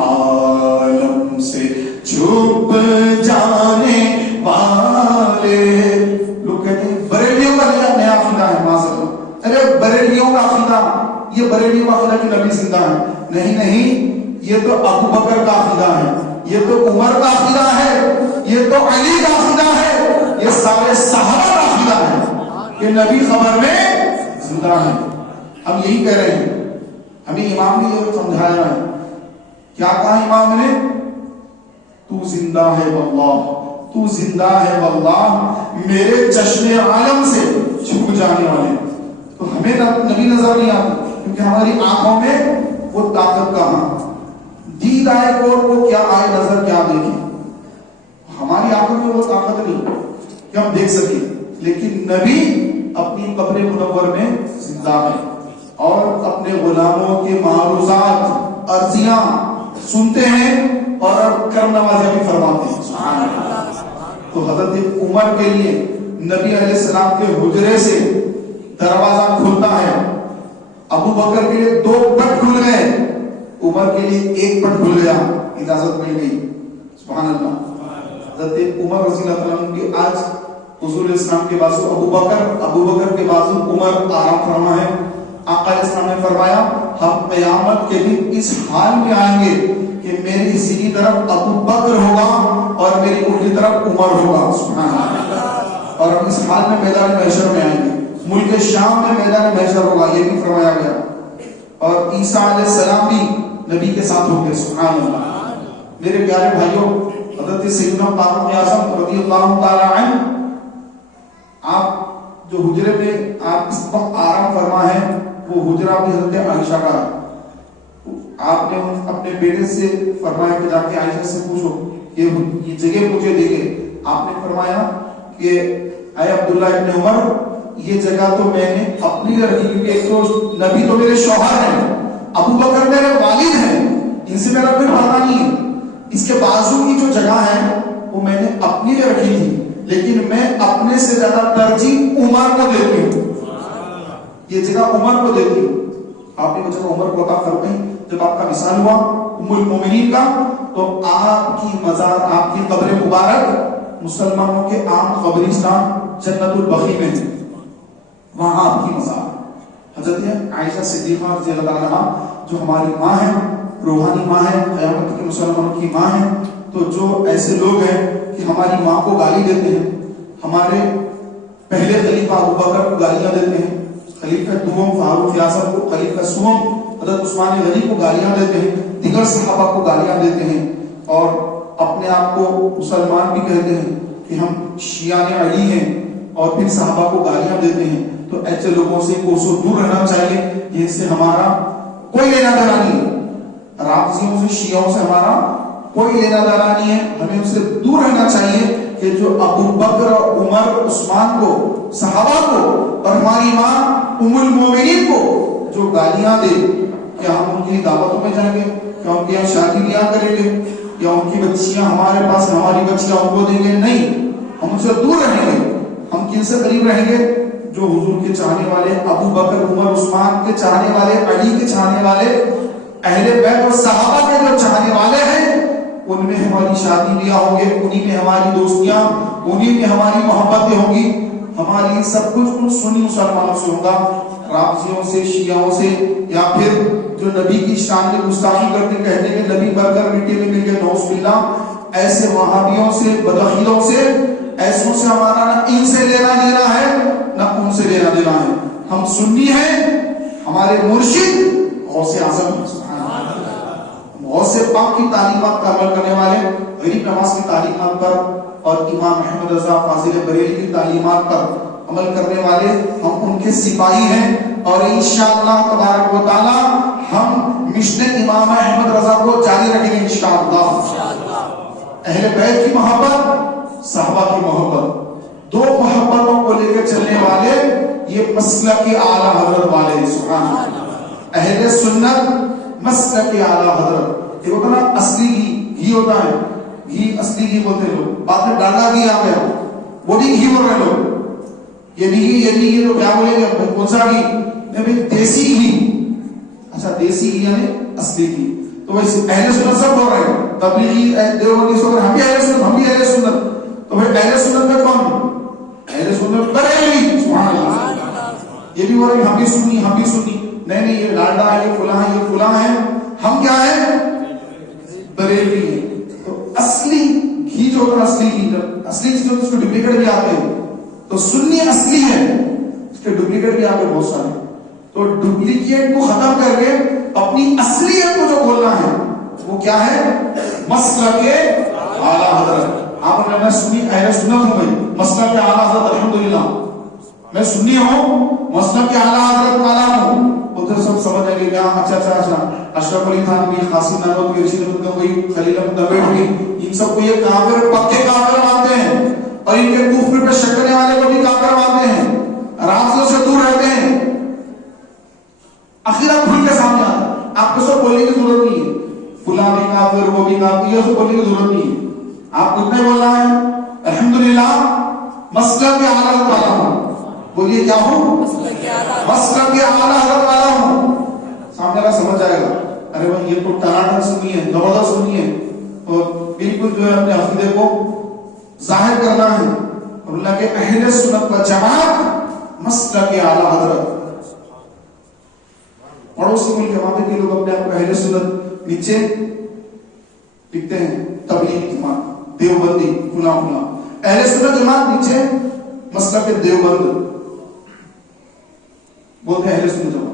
عالم سے چھپ جانے والے۔ لوگ کہتے ہیں بریلیوں کا نیا عقیدہ ہے، معذرت، ارے بریلیوں کا عقیدہ، یہ بریلیوں کا عقیدہ کہ نبی زندہ ہے، نہیں نہیں، یہ تو ابو بکر کا عقیدہ ہے، یہ تو عمر کا عقیدہ ہے، یہ تو علی کا عقیدہ ہے، یہ سارے صحابہ کا عقیدہ ہے کہ نبی خبر میں زندہ ہے۔ ہم یہی کہہ رہے ہیں، ہمیں امام نے یہ سمجھایا ہے، کیا کہا امام نے؟ تو زندہ ہے واللہ، تو زندہ ہے واللہ، میرے چشم عالم سے چھپ جانے والے۔ تو ہمیں نبی نظر نہیں آتے کیونکہ ہماری آنکھوں میں وہ طاقت کہاں، دید آئے کو کیا آئے نظر کیا دیکھیں، ہماری آنکھوں میں وہ طاقت نہیں کہ ہم دیکھ سکیں، لیکن نبی اپنی قبر منور میں زندہ ہے اور اپنے غلاموں کے معروضات عرضیاں سنتے ہیں اور کرم نوازیاں بھی فرماتے ہیں، سبحان اللہ۔ تو حضرت عمر کے لیے نبی علیہ السلام کے حجرے سے دروازہ کھلتا ہے، ابو بکر کے لیے 2 پٹ کھل گئے، عمر کے لیے 1 پٹ کھل گیا، اجازت مل گئی، سبحان اللہ۔ حضرت عمر رضی اللہ عنہ کی آج حضور اسلام کے بازو ابو بکر کے بازو عمر آرام فرما ہے۔ آقا اسلام نے فرمایا ہم قیامت کے دن اس حال میں آئیں گے کہ میری سیدھی طرف ابو بکر ہوگا اور میری الٹی طرف عمر ہوگا، سبحان اللہ، اور ہم اس حال میں میدان محشر میں آئیں گے، ملک شام میں میدان محشر ہوگا، یہ بھی فرمایا گیا، اور عیسیٰ علیہ السلام بھی نبی کے ساتھ ہوں گے، سبحان اللہ۔ میرے پیارے بھائیوں، حضرت سیدنا فاروق اعظم رضی اللہ تعالی عنہ، آپ جو حجرے میں آپ اس وقت آرام فرما ہے وہ حجرہ بھی حضرت عائشہ کا ہے، آپ نے اپنے بیٹے سے فرمایا کہ جا کے عائشہ سے پوچھو یہ جگہ مجھے دے گے، آپ نے فرمایا کہ اے عبداللہ ابن عمر یہ جگہ تو میں نے اپنی لیے رکھی کیونکہ ایک تو نبی تو میرے شوہر ہیں، ابو بکر میرے والد ہیں، ان سے میرا کوئی پردہ نہیں ہے، اس کے بازو کی جو جگہ ہے وہ میں نے اپنی لیے رکھی تھی، لیکن میں اپنے سے زیادہ ترجیح عمر کو دیتی ہوں، یہ جگہ عمر کو دیتی ہوں۔ آپ نے وہ جگہ عمر کو عطا فرمائی۔ جب آپ کا وصال ہوا ام المومنین کا تو آپ کی مزار، آپ کی قبر مبارک مسلمانوں کے عام قبرستان جنت البقیع میں ہے، وہاں آپ کی مزار۔ حضرت عائشہ صدیقہ رضی اللہ عنہا جو ہماری ماں ہیں، روحانی ماں ہے، قیامت کے مسلمانوں کی ماں ہے. تو جو ایسے لوگ ہیں کہ ہماری ماں کو گالی دیتے ہیں، ہمارے پہلے خلیفہ ابوبکر کو گالیاں دیتے ہیں، خلیفہ دوم فاروق اعظم کو، خلیفہ سوم حضرت عثمان غنی کو گالیاں دیتے ہیں، دیگر صحابہ کو گالیاں دیتے ہیں، اور اپنے آپ کو مسلمان بھی کہتے ہیں کہ ہم شیعان علی ہیں، اور پھر صحابہ کو گالیاں دیتے ہیں. تو ایسے لوگوں سے کوسوں دور رہنا چاہیے، جن سے ہمارا کوئی لینا دینا نہیں ہے. رافضیوں سے، شیعوں سے ہمارا کوئی لینا دینا نہیں ہے. ہمیں ان سے دور رہنا چاہیے کہ جو ابو بکر، عمر، عثمان کو، صحابہ کو اور ہماری ماں ام المومنین کو جو گالیاں دے، کیا ہم ان کی دعوتوں میں جائیں گے؟ کیا ان کے یہاں شادی بیاہ کریں گے؟ یا ان کی بچیاں ہمارے پاس، ہماری بچیاں ان کو دیں گے؟ نہیں، ہم ان سے دور رہیں گے. ہم کن سے قریب رہیں گے؟ جو حضور کے چاہنے والے، ابو بکر، عمر، عثمان کے چاہنے والے، علی کے چاہنے والے، اہل بیت اور صحابہ کے جو چاہنے والے ہیں، ان میں ہماری شادی بیاہ ہوں گے، انہی میں ہماری دوستیاں، انہی میں ہماری محبتیں ہوں گی. ہماری سب کچھ ان سنی مسلمانوں سے ہوگا، رافضیوں سے، شیعوں سے، یا پھر جو نبی کی شان میں گستاخی کرتے کہتے کہ نبی برگر مٹی میں مل گئے، نعوذ باللہ، ایسے وہابیوں سے، بدعقیدوں سے، ایسوں سے ہمارا نہ ان سے لینا دینا ہے نہ ان سے لینا دینا ہے. ہم سنی ہیں، ہمارے مرشد غوث اعظم غوث پاک کی تعلیمات کا عمل کرنے والے، غریب نواز کی تعلیمات پر اور امام احمد رضا فاضل بریلوی کی تعلیمات پر عمل کرنے والے، ہم ان کے سپاہی ہیں. اور انشاءاللہ تبارک و تعالی ہم مشن امام احمد رضا کو جاری رکھیں گے انشاءاللہ. اہل بیت کی محبت، صحابہ کی محبت، دو محبتوں کو لے کے چلنے والے یہ مسلک اعلی حضرت والے. سبحان اللہ. اہل سنت مسلک اعلی حضرت. یہ ہوتا نا اصلی گھی ہوتا ہے، گھی اصلی گھی بولتے ہیں لوگ، بعد میں ڈالڈا گھی آ گیا، وہ بھی گھی بول رہے لوگ. یہ بھی گھی، یہ بھی گھی، تو کیا بولیں گے؟ کون سا گھی؟ نہیں، دیسی گھی. اچھا، دیسی گھی یعنی اصلی گھی. تو ویسے اہل سنت سب بول رہے ہیں، تبلیغی، دیوبندی سب، ہم بھی اہل سنت، ہم بھی اہل سنت. تو پھر اہل سنت میں کون؟ اہل سنت بریلوی. سبحان اللہ. یہ بھی بول رہے ہیں ہم بھی سنی، ہم بھی سنی. نہیں نہیں، یہ ڈالڈا ہے، یہ فلاں ہے، یہ فلاں ہے. ہم کیا ہیں؟ بریلوی ہیں. تو اصلی گھی جو ہوتا ہے، اصلی گھی، اصلی چیز ہوتی ہے، اس کو ڈپلیکیٹ بھی آتے ہیں. تو سنی اصلی ہے، اس کے ڈپلیکیٹ بھی آتے بہت سارے. تو ڈپلیکیٹ کو ختم کر کے اپنی اصلیت کو جو بولنا ہے وہ کیا ہے؟ مسلک اعلی حضرت. آپ نے میں سنی اہل سنت ہوں بھائی، مسلک اعلی حضرت الحمدللہ، میں سنی ہوں، مسلک اعلی حضرت والا ہوں. ادھر سب سمجھ آئے گے کیا؟ اچھا اچھا اچھا، اشرف علی خان بھی، قاسم نانوت بھی، رشید احمد گنگوئی، خلیل احمد درویش بھی، ان سب کو یہ کافر، پکے کافر مانتے ہیں، اور ان کے کفر پہ شک کرنے والے کو بھی کافر مانتے ہیں، رافضیوں سے دور رہتے ہیں. اخیرا کھل کے سامنے آتا ہے. آپ کو سب بولنے کی ضرورت نہیں ہے، فلاں بھی کافر، وہ بھی کافر، یہ سب بولنے کی ضرورت نہیں ہے. آپ کو اتنا بولنا ہے الحمدللہ مسلک اعلی حضرت والا ہوں. بولیے کیا ہوں؟ مسلک اعلی حضرت والا ہوں. سامنے والا سمجھ جائے گا، ارے بھائی یہ تو ٹناٹن سنی ہے، زبردست سنی ہے، اور بالکل جو ہے اپنے عقیدے کو ظاہر کرنا ہے. اور اللہ کے اہل سنت و جماعت مسلک اعلی حضرت. پڑوسی ملک ہمارے کے لوگ اپنے آپ کو اہل سنت نیچے لکھتے ہیں، تبلیغ جماعت، دیوبندی، فلاں فلاں. اہل سنت جماعت نیچے مسلک دیوبند بولتے ہیں اہل سنت جماعت.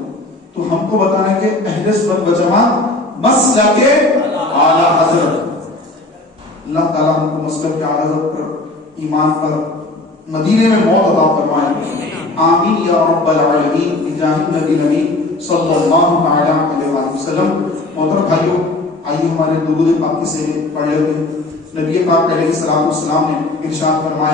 تو ہم کو بتانا ہے کہ اہل سنت و جماعت مسلک اعلی حضرت. اللہ تعالیٰ ہم کو مسلک اعلی حضرت پر، ایمان پر، مدینے میں موت عطا فرمائے. آمین یا رب العالمین، بجاہ النبی الامین صلی اللہ تعالی علیہ وسلم. محترم بھائیوں، آئیے ہمارے درود پاک کی سیرت پڑھ لیتے ہیں. نبی پاک علیہ السلام نے ارشاد فرمایا